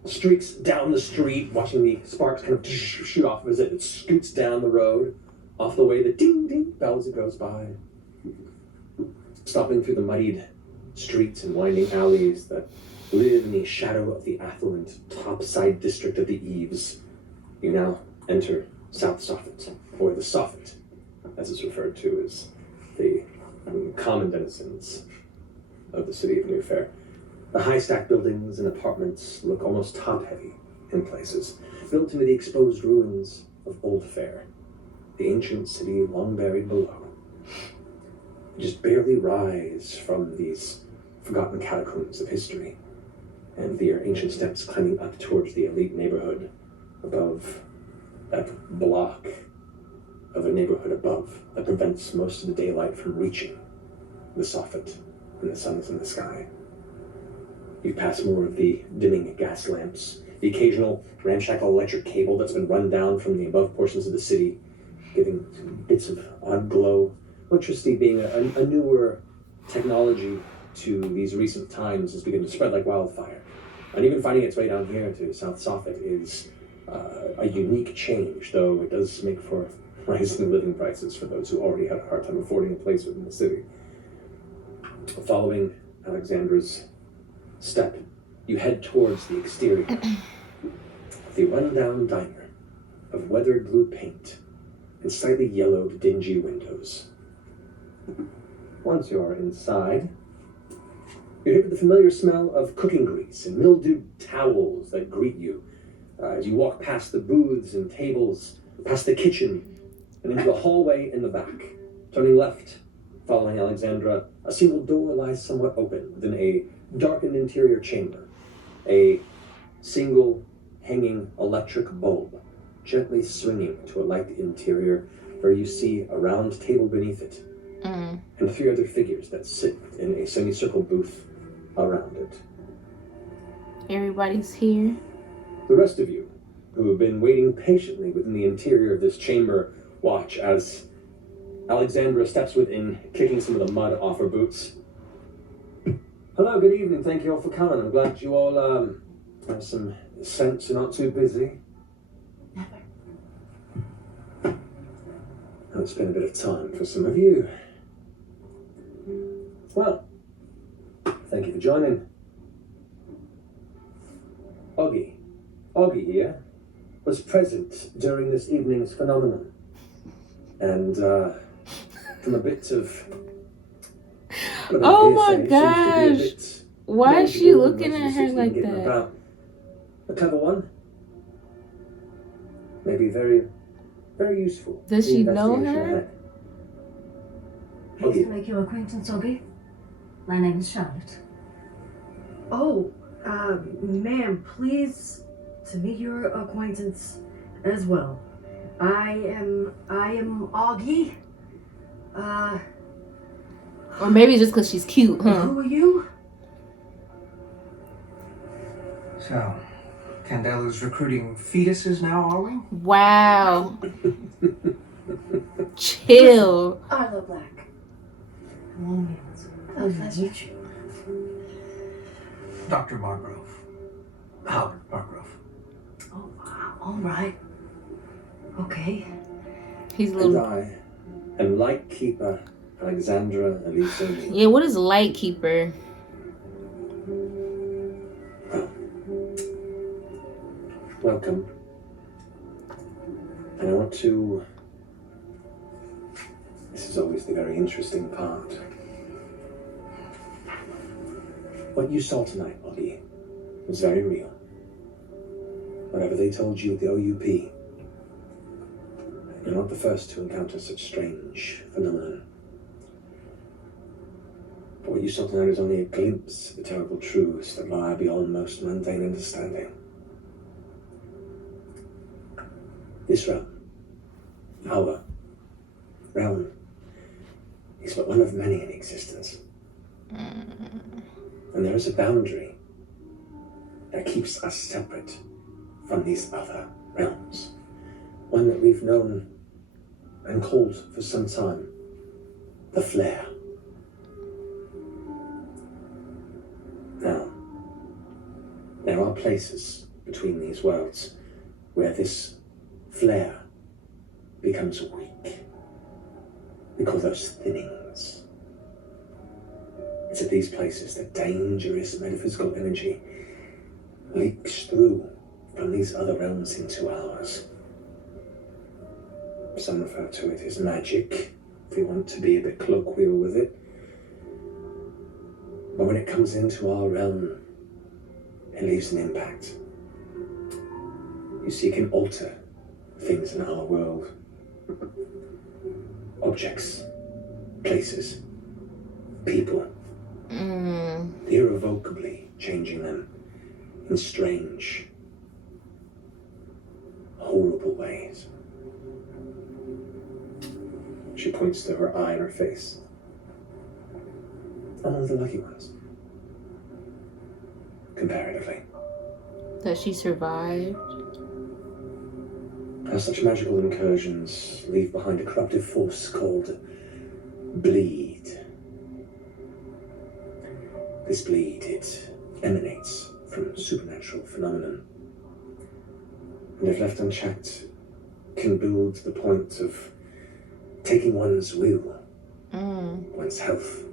streaks down the street, watching the sparks kind of shoot off as it scoots down the road. Off the way, the ding-ding bells it goes by. Stopping through the muddied streets and winding alleys that live in the shadow of the affluent topside district of the Eaves, you now enter South Soffit, or the Soffit, as it's referred to as the common denizens of the city of New Fair. The high-stacked buildings and apartments look almost top-heavy in places, built into the exposed ruins of Old Fair, the ancient city long buried below. Just barely rise from these forgotten catacombs of history, and their ancient steps climbing up towards the elite neighborhood above that block of a neighborhood above that prevents most of the daylight from reaching the soffit when the sun is in the sky. You pass more of the dimming gas lamps, the occasional ramshackle electric cable that's been run down from the above portions of the city, giving bits of odd glow. Electricity being a newer technology to these recent times has begun to spread like wildfire. And even finding its way down here to South Soffit is a unique change, though it does make for rising living prices for those who already had a hard time affording a place within the city. Following Alexandra's step, you head towards the exterior of the rundown diner of weathered blue paint and slightly yellowed, dingy windows. Once you are inside, you're hit with the familiar smell of cooking grease and mildewed towels that greet you as you walk past the booths and tables, past the kitchen, and into the hallway in the back. Turning left, following Alexandra, a single door lies somewhat open within a darkened interior chamber. A single hanging electric bulb gently swinging to a light interior where you see a round table beneath it and 3 other figures that sit in a semicircle booth around it. Everybody's here. The rest of you, who have been waiting patiently within the interior of this chamber, watch as Alexandra steps within, kicking some of the mud off her boots. Hello, good evening. Thank you all for coming. I'm glad you all have some sense and not too busy. Never. And it's been a bit of time for some of you. Well, thank you for joining. Oggy here was present during this evening's phenomenon. And from a bit of... Oh my gosh. Why is she looking at her like that? About a clever one. Maybe very, very useful. Does she know her? Pleased to make your acquaintance, Oggy. My name is Charlotte. Oh, ma'am, pleased to meet your acquaintance as well. I am Augie. Or maybe just because she's cute, huh? Who are you? So, Candela's recruiting fetuses now, are we? Wow. Chill. Arlo Black. Romance. Oh, nice to meet you. Dr. Margrove. Howard Margrove. All right. Okay. He's a And little. I am Lightkeeper Alexandra Elise O'Neill. Yeah, what is Lightkeeper? Welcome. And I want to... This is always the very interesting part. What you saw tonight, Bobby, was very real. Whatever they told you at the OUP, you're not the first to encounter such strange phenomenon. But what you saw tonight is only a glimpse of the terrible truths that lie beyond most mundane understanding. This realm, our realm, is but one of many in existence. And there is a boundary that keeps us separate from these other realms. One that we've known and called for some time the flare. Now, there are places between these worlds where this flare becomes weak. We call those thinnings. It's at these places that dangerous metaphysical energy leaks through from these other realms into ours. Some refer to it as magic, if we want to be a bit colloquial with it. But when it comes into our realm, it leaves an impact. You see, it can alter things in our world. Objects, places, people. Irrevocably changing them in strange, horrible ways. She points to her eye and her face. I'm one of the lucky ones. Comparatively. That she survived. How such magical incursions leave behind a corruptive force called bleed. This bleed, it emanates from supernatural phenomenon. And if left unchecked, can build to the point of taking one's will, one's health,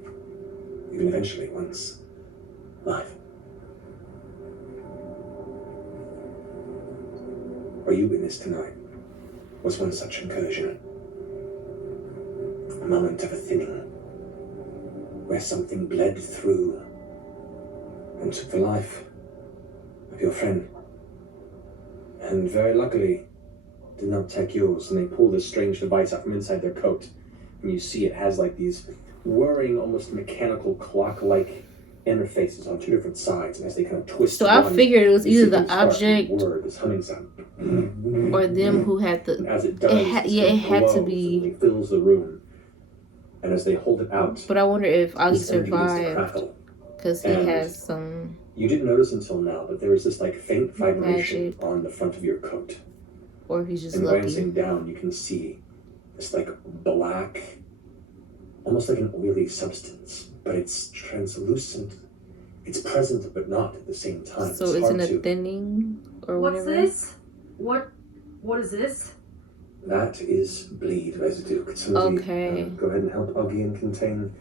even eventually one's life. What you witnessed tonight was one such incursion. A moment of a thinning, where something bled through and took the life of your friend. And very luckily, did not take yours. And they pull this strange device out from inside their coat. And you see it has like these whirring, almost mechanical clock-like interfaces on two different sides. And as they kind of twist, So I figured it was either the object word, this humming sound, or them who had the. and as it does, it had to be. It fills the room. And as they hold it out, But I wonder if Augie this energy begins to survived crackle. because he And has some. You didn't notice until now, but there was this like faint vibration Magic. on the front of your coat. Or he's just And lucky. glancing down, you can see this like black, almost like an oily substance, but it's translucent. It's present, but not at the same time. So it's isn't hard it to. thinning or What's whatever? this? What is this? That is bleed residue. Could somebody go ahead and help Augie and contain?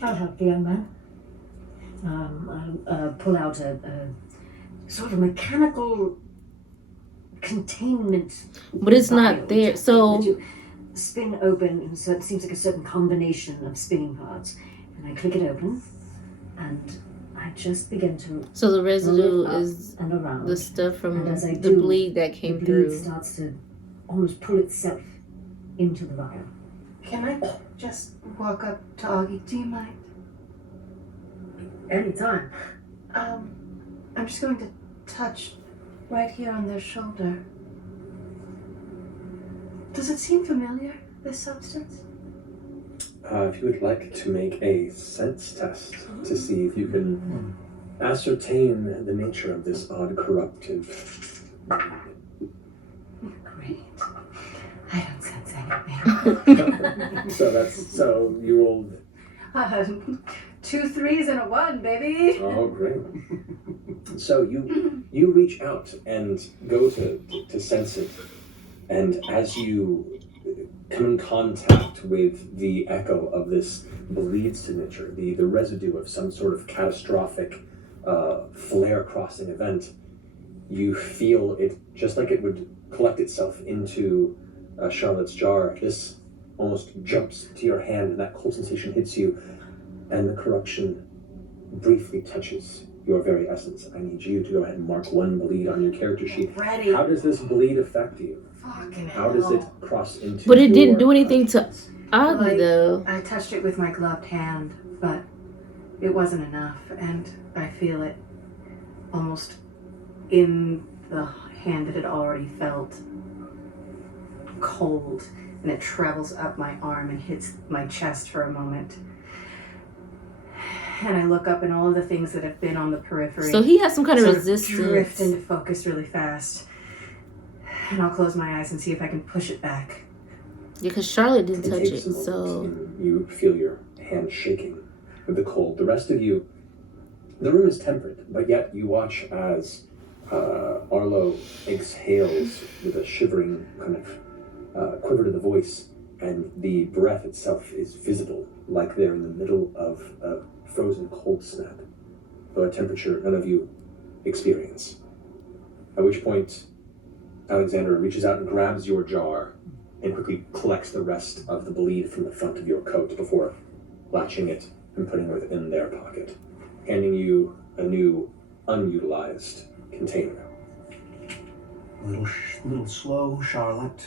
I'll help the young man. I'll pull out a sort of mechanical containment. But it's not vial there. that So you spin open, and so it seems like a certain combination of spinning parts. And I click it open, and I just begin to so the roll residue it up is and around. the stuff from And as I the do, bleed that the came bleed through. starts to almost pull itself into the vial. Can I just walk up to Augie? Do you mind? Anytime. I'm just going to touch right here on their shoulder. Does it seem familiar, this substance? If you would like to make a sense test to see if you can ascertain the nature of this odd corruptive. Great. I don't sense anything. So you rolled. 2 3s and a 1, baby. Oh, great. So you reach out and go to sense it, and as you come in contact with the echo of this bleed signature, the residue of some sort of catastrophic flare crossing event, you feel it just like it would collect itself into Charlotte's jar. This almost jumps to your hand, and that cold sensation hits you, and the corruption briefly touches your very essence. I need you to go ahead and mark one bleed on your character sheet. Ready. How does this bleed affect you? Fucking How does it cross into But it didn't your do anything to conscience? Ozzy though. I touched it with my gloved hand, but it wasn't enough, and I feel it almost in the hand that had already felt cold, and it travels up my arm and hits my chest for a moment. And I look up, and all of the things that have been on the periphery. So he has some kind of sort resistance. drift into focus really fast. And I'll close my eyes and see if I can push it back. Yeah, because Charlotte didn't It touch takes it, a moment, so and you feel your hand shaking with the cold. The rest of you, the room is tempered, but yet you watch as Arlo exhales with a shivering kind of quiver to the voice, and the breath itself is visible, like they're in the middle of a frozen cold snap, though a temperature none of you experience. At which point, Alexandra reaches out and grabs your jar and quickly collects the rest of the bleed from the front of your coat before latching it and putting it in their pocket, handing you a new, unutilized container. Little slow, Charlotte.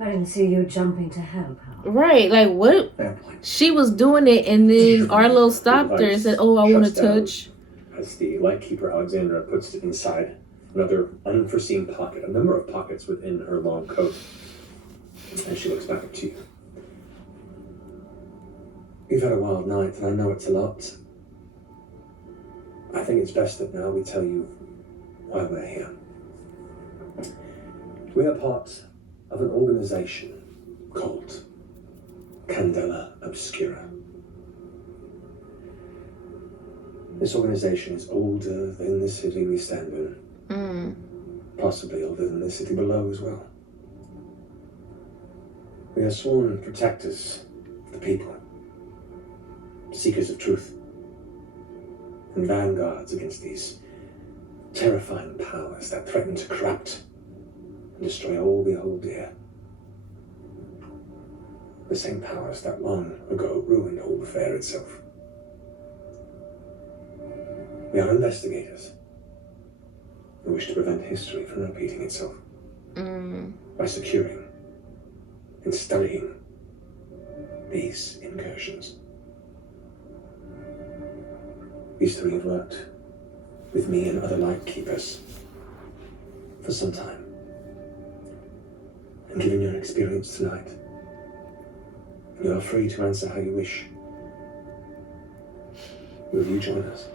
I didn't see you jumping to help her. right, like what? Fair point. She was doing it, and then Arlo stopped her and said, "Oh, I want to Shuts down touch." As the lightkeeper Alexandra puts it inside another unforeseen pocket, a number of pockets within her long coat, and she looks back to you. You've had a wild night, and I know it's a lot. I think it's best that now we tell you why we're here. We are part of an organization called Candela Obscura. This organization is older than the city we stand in, possibly older than the city below as well. We are sworn protectors of the people, seekers of truth, and vanguards against these terrifying powers that threaten to corrupt and destroy all we hold dear. The same powers that long ago ruined all the fair itself. We are investigators who wish to prevent history from repeating itself by securing and studying these incursions. These three have worked with me and other light keepers for some time. And given your experience tonight, you are free to answer how you wish. Will you join us?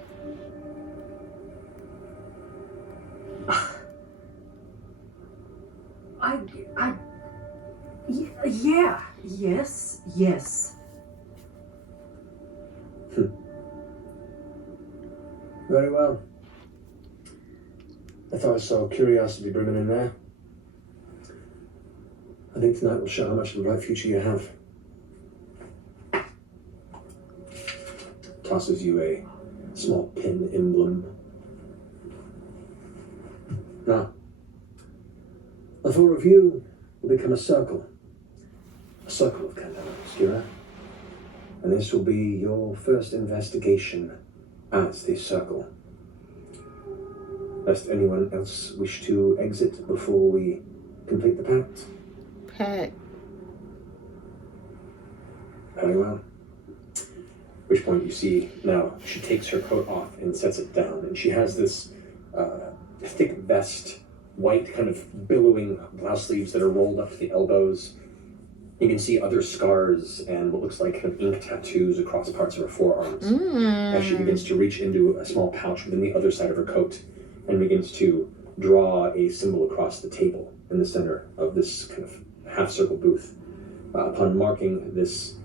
Yeah, yes. Very well. I thought I saw curiosity brimming in there. I think tonight will show how much of a bright future you have. Tosses you a small pin emblem. Now, the full review will become a circle of Candela Obscura, and this will be your first investigation as the circle. Lest anyone else wish to exit before we complete the pact. Pat. Very well. At which point you see now she takes her coat off and sets it down, and she has this thick vest, white kind of billowing blouse sleeves that are rolled up to the elbows. You can see other scars and what looks like kind of ink tattoos across parts of her forearms. As she begins to reach into a small pouch within the other side of her coat and begins to draw a symbol across the table in the center of this kind of half-circle booth. Upon marking this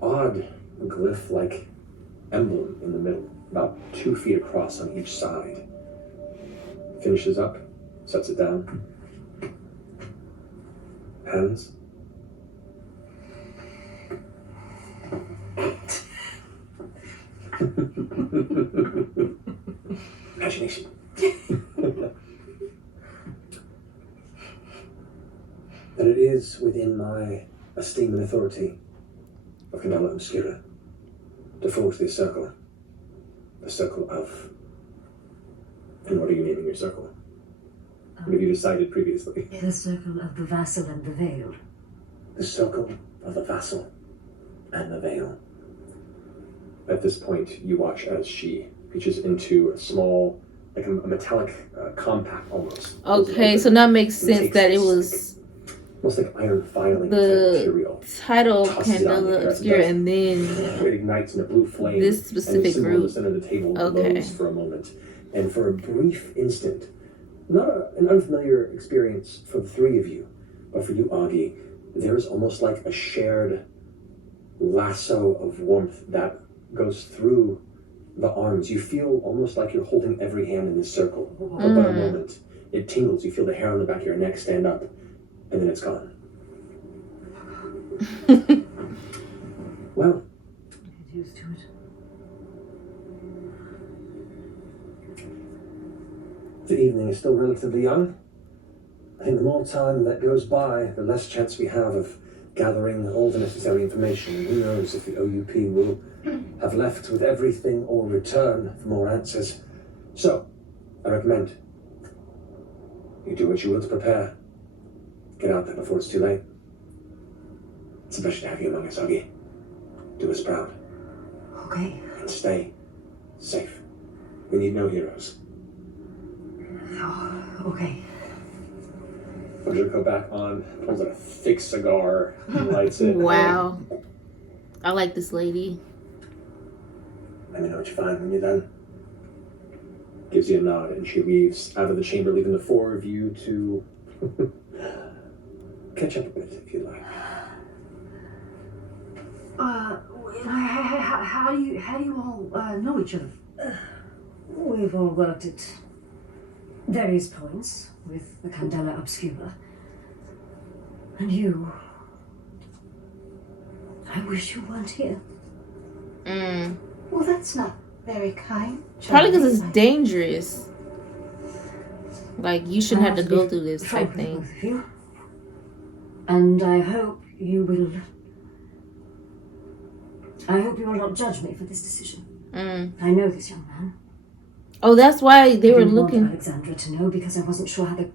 odd glyph-like emblem in the middle, about 2 feet across on each side. Finishes up, sets it down. Hands. Imagination. That it is within my esteem and authority of Candela Obscura to forge this circle. The circle of... And what are you naming your circle? What have you decided previously? The circle of the vassal and the veil. The circle of the vassal and the veil. At this point, you watch as she reaches into a small, like a metallic compact almost. Okay, so that makes sense that it was almost like iron filing the material. title of Tosses it on Candela the Obscura, and then it ignites in a blue flame. this specific and the symbol on the group. center of the table Okay. glows for a moment. And for a brief instant, not an unfamiliar experience for the three of you, but for you, Augie, there's almost like a shared lasso of warmth that goes through the arms. You feel almost like you're holding every hand in this circle. For but a moment, it tingles. You feel the hair on the back of your neck stand up, and then it's gone. Well, Get used to it. the evening is still relatively young. I think the more time that goes by, the less chance we have of gathering all the necessary information. And who knows if the OUP will have left with everything or return for more answers. So, I recommend you do what you will to prepare. Get out there before it's too late. It's a pleasure to have you among us, Augie. Do us proud. Okay. And stay safe. We need no heroes. Oh, okay. Roger go back on, pulls out a thick cigar, and lights it. Wow. I like this lady. Let me know what you find when you're done. Gives you a nod, and she leaves out of the chamber, leaving the four of you to catch up a bit, if you like. How do you all know each other? We've all worked at various points with the Candela Obscura. And you... I wish you weren't here. Well, that's not very kind. Probably because it's Charlie. dangerous. Like, you shouldn't have to be go through this frank type with thing. both of you. And I hope you will not judge me for this decision. I know this young man. Oh, that's why they I were didn't looking. want Alexandra to know because I wasn't sure how the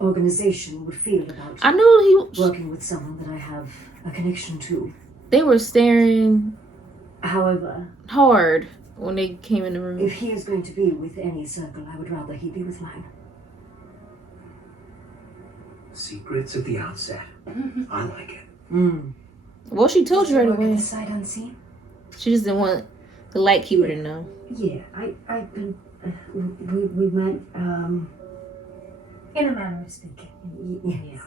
organization would feel about I knew he. working with someone that I have a connection to. They were staring However, hard when they came in the room. if he is going to be with any circle, I would rather he be with mine. Secrets at the outset. I like it. Well, she told you right Work at away. the sight unseen. She just didn't want the light keeper to know. Yeah, I've been. We met. In a manner of speaking. Yeah.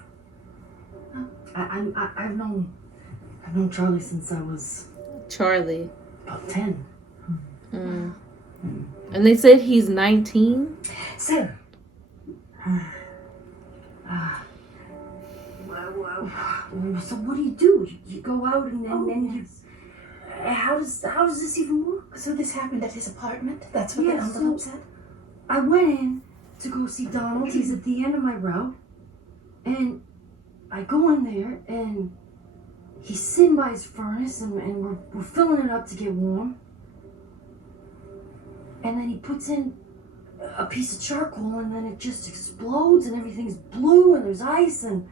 I've known Charlie since I was Charlie. about 10. And they said he's 19. So, So what do? You go out and then you. How does this even work? so this happened at his apartment? That's what the Yeah, envelope so- said? I went in to go see Donald. He's at the end of my route. And I go in there and he's sitting by his furnace and we're filling it up to get warm. And then he puts in a piece of charcoal and then it just explodes and everything's blue and there's ice and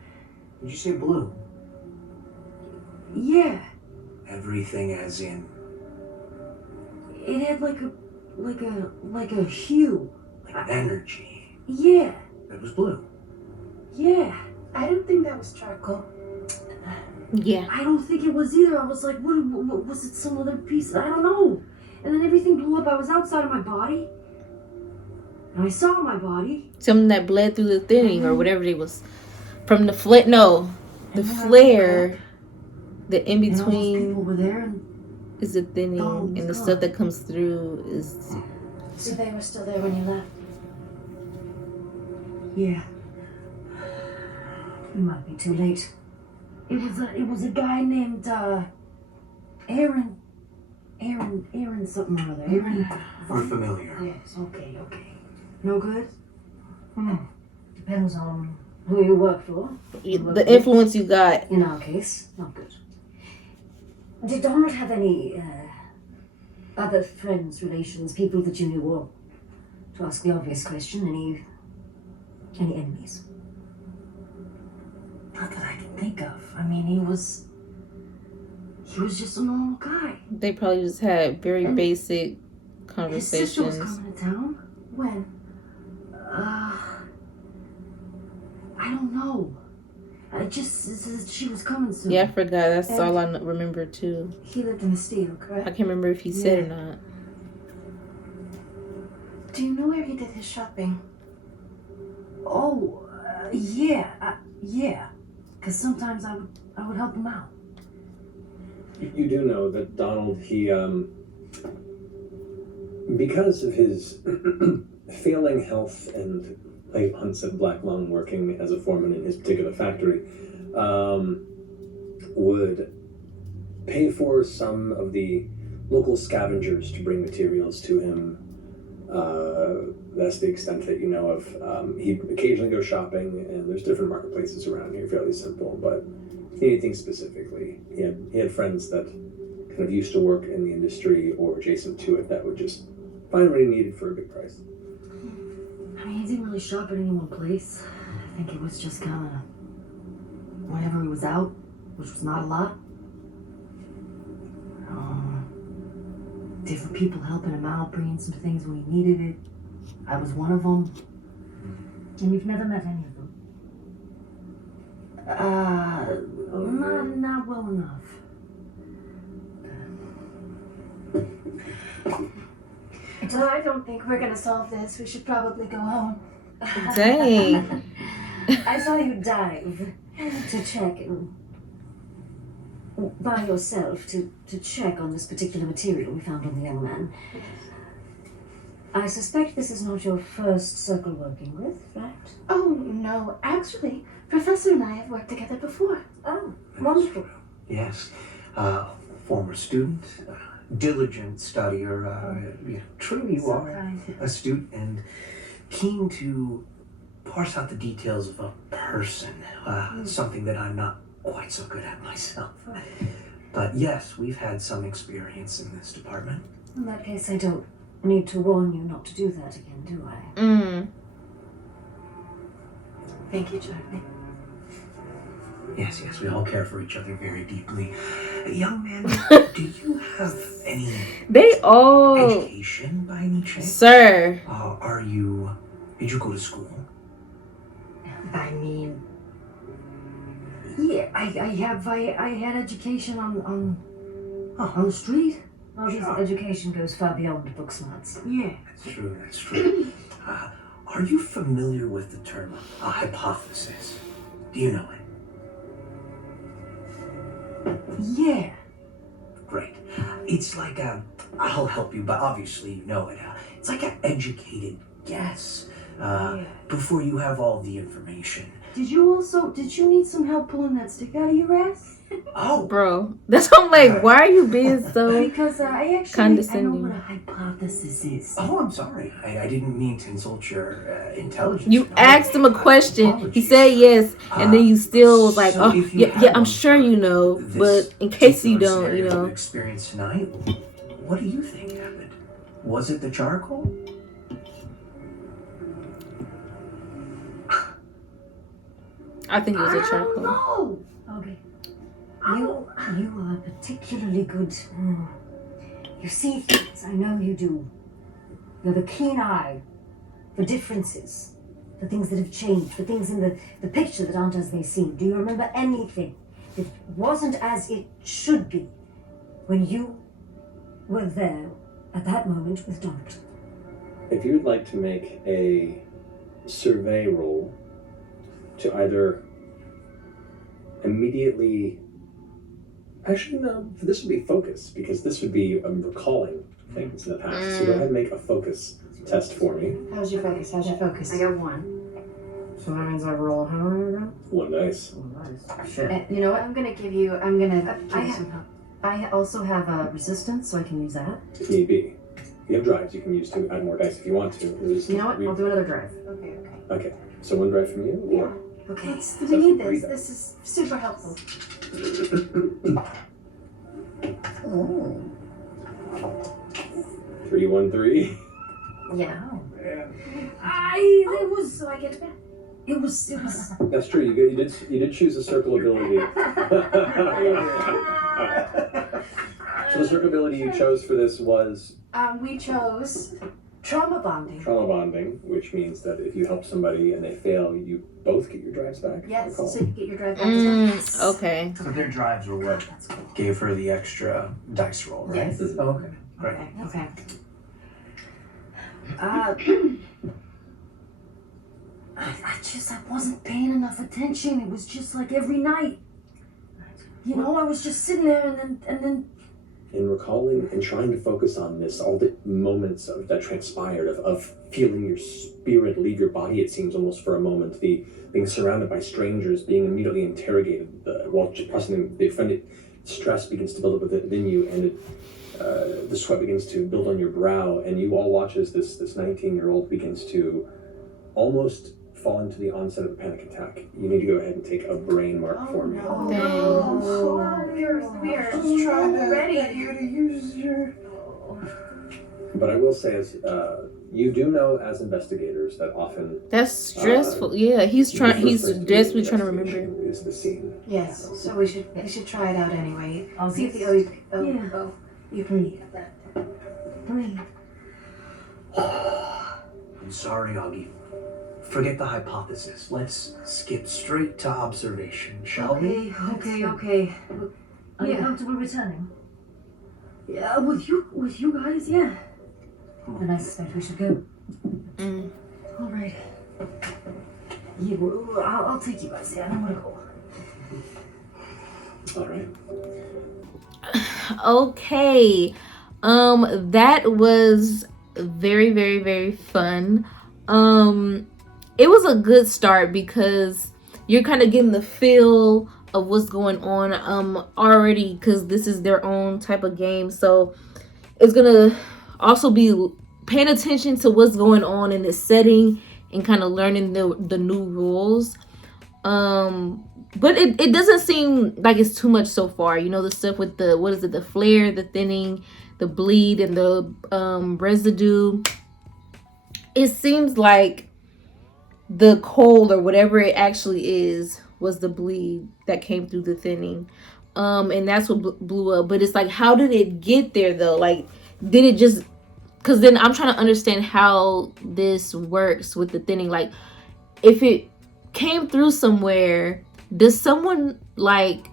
Did you say blue? yeah. Everything as in, It had like a hue. like energy. Yeah. That was blue. Yeah. I don't think that was charcoal. Yeah. I don't think it was either. I was like, what was it some other piece? I don't know. And then everything blew up. I was outside of my body. And I saw my body. Something that bled through the thinning or whatever it was. From the flare. No. The And then I flare. The in And all those people between. were there and is the thinning, Donald's and the gone. stuff that comes through is. So they were still there when you left? Yeah. You might be too late. It was a guy named Aaron something or other. Aaron. We're familiar. Yes. Okay. No good. Depends on who you work for. The influence you got. In our case, not good. Did Donald have any other friends, relations, people that you knew, or, to ask the obvious question, any enemies? Not that I can think of. I mean, he was just a normal guy. They probably just had very And basic His sister was conversations. coming to town. When? I don't know. She was coming soon. Yeah, I forgot. That's And- all I remember too. He lived in the steel, I correct? can't remember if he said or not. Do you know where he did his shopping? Oh, yeah. Because sometimes I would help him out. You do know that Donald, he, because of his failing health and late onset black lung working as a foreman in his particular factory, would pay for some of the local scavengers to bring materials to him. That's the extent that you know of. He'd occasionally go shopping, and there's different marketplaces around here, fairly simple, but anything specifically. He had friends that kind of used to work in the industry or adjacent to it that would just find what he needed for a good price. I mean, he didn't really shop at any one place. I think it was just kind of whenever he was out, which was not a lot. Different people helping him out, bringing some things when he needed it. I was one of them. And you've never met any of them? Not well enough. So I don't think we're gonna solve this. We should probably go home. Dang. I saw you dive to check by yourself to check on this particular material we found on the young man. I suspect this is not your first circle working with, right? Oh, no. Actually, Professor and I have worked together before. Oh, wonderful. Yes. Former student, diligent studier. True, you So are kind. astute and keen to parse out the details of a person. Something that I'm not quite so good at myself. But yes, we've had some experience in this department. In that case, I don't need to warn you not to do that again, do I? Thank you, Charlie. Yes, we all care for each other very deeply. Young man, do you have any They all. education by any chance? Sir. Did you go to school? I mean, yeah, I had education on the street. Obviously, education goes far beyond book smarts. Yeah, that's true. Are you familiar with the term hypothesis? Do you know it? Yeah. Great. It's like I'll help you, but obviously you know it. It's like an educated guess before you have all the information. Did you need some help pulling that stick out of your ass? Oh, Bro. That's why I'm like, why are you being so. Because I actually Condescending. I know what a hypothesis is. oh, I'm sorry. I didn't mean to insult your intelligence. You No. asked him a question. He Apologies. said yes, and then you still was like, So "Oh, if you yeah, had I'm one sure you know, this but in case you particular don't, you scenario know." you experienced tonight, what do you think happened? Was it the charcoal? I think it was a charcoal. No. Okay. You are particularly good. You see things. I know you do. You have a keen eye for differences, for things that have changed, for things in the picture that aren't as they seem. Do you remember anything that wasn't as it should be when you were there at that moment with Donald? If you would like to make a survey roll to either immediately Actually, no. This would be focus, because this would be recalling things in the past. So go ahead and make a focus test for me. How's your focus? How's your focus? I got 1. So that means I roll how many again? 1 dice. Shit. You know what? I'm gonna give you some help. I also have a resistance, so I can use that. If need be. You have drives you can use to add more dice if you want to. You know what? I'll do another drive. Okay. So 1 drive from you? Yeah. Or... Okay. We need this. This is super helpful. 3, 1, 3. Yeah. Oh, man. It was so I get back. It was. That's true. You did choose a circle ability. So the circle ability you chose for this was We chose trauma bonding. trauma bonding, which means that if you help somebody and they fail, you both get your drives back. Yes, Recall. so you get your drive back as well. Okay. So their drives were what gave her the extra dice roll, right? Yes. Oh, okay. Great. Okay. I wasn't paying enough attention. It was just like every night. You know, I was just sitting there and then. In recalling and trying to focus on this, all the moments that transpired of feeling your spirit leave your body, it seems almost for a moment, the being surrounded by strangers, being immediately interrogated while processing the offended stress begins to build up within you, and the sweat begins to build on your brow, and you all watch as this 19-year-old begins to almost fall into the onset of a panic attack. You need to go ahead and take a brain mark for me. We're just trying to get you to use your... But I will say, as you do know, as investigators, that often That's stressful. Yeah, he's desperately trying to remember. is the scene. Yes, so we should try it out anyway. I'll See if see the you breathe. Breathe. I'm sorry, Augie. Forget the hypothesis. Let's skip straight to observation, shall we? Okay. Are you comfortable returning? Yeah, with you guys, yeah. Then I suspect we should go. All right. Yeah, well, I'll take you guys. Yeah, I don't want to go. All right. Okay. That was very, very, very fun. It was a good start because you're kind of getting the feel of what's going on already, because this is their own type of game. So it's gonna also be paying attention to what's going on in this setting and kind of learning the new rules. But it doesn't seem like it's too much so far. You know, the stuff with the flare, the thinning, the bleed, and the residue. It seems like the cold or whatever it actually is was the bleed that came through the thinning, and that's what blew up. But it's like, how did it get there though? Like, did it just, because then I'm trying to understand how this works with the thinning. Like, if it came through somewhere, does someone, like,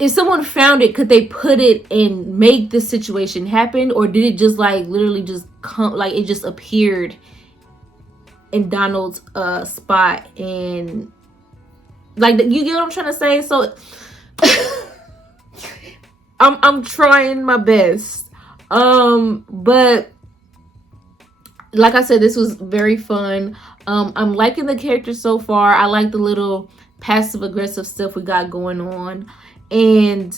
if someone found it, could they put it and make the situation happen? Or did it just like literally just come, like it just appeared in Donald's spot? And like, you get what I'm trying to say? So I'm trying my best. But like I said, this was very fun. I'm liking the characters so far. I like the little passive aggressive stuff we got going on. And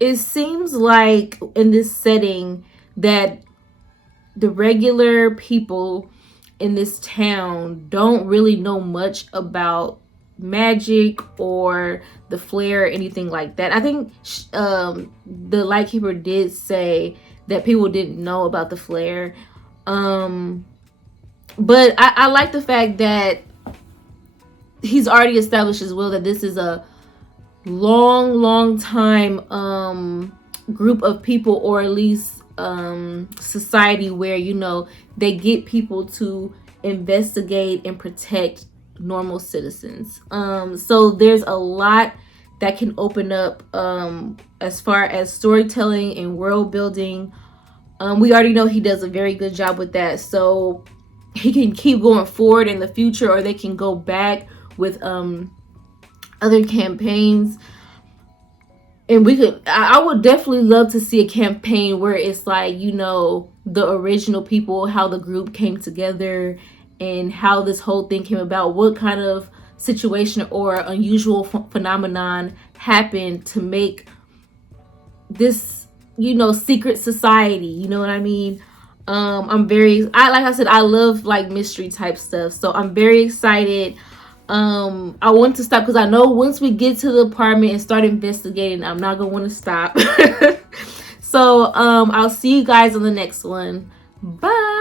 it seems like in this setting that the regular people in this town don't really know much about magic or the flare or anything like that. I think the Lightkeeper did say that people didn't know about the flare. But I like the fact that he's already established as well that this is a long time group of people, or at least society, where, you know, they get people to investigate and protect normal citizens. So there's a lot that can open up as far as storytelling and world building. We already know he does a very good job with that, so he can keep going forward in the future, or they can go back with other campaigns. And I would definitely love to see a campaign where it's like, you know, the original people, how the group came together and how this whole thing came about, what kind of situation or unusual phenomenon happened to make this, you know, secret society, you know what I mean? Like I said, I love like mystery type stuff, so I'm very excited. I want to stop because I know once we get to the apartment and start investigating, I'm not gonna want to stop. So I'll see you guys on the next one. Bye.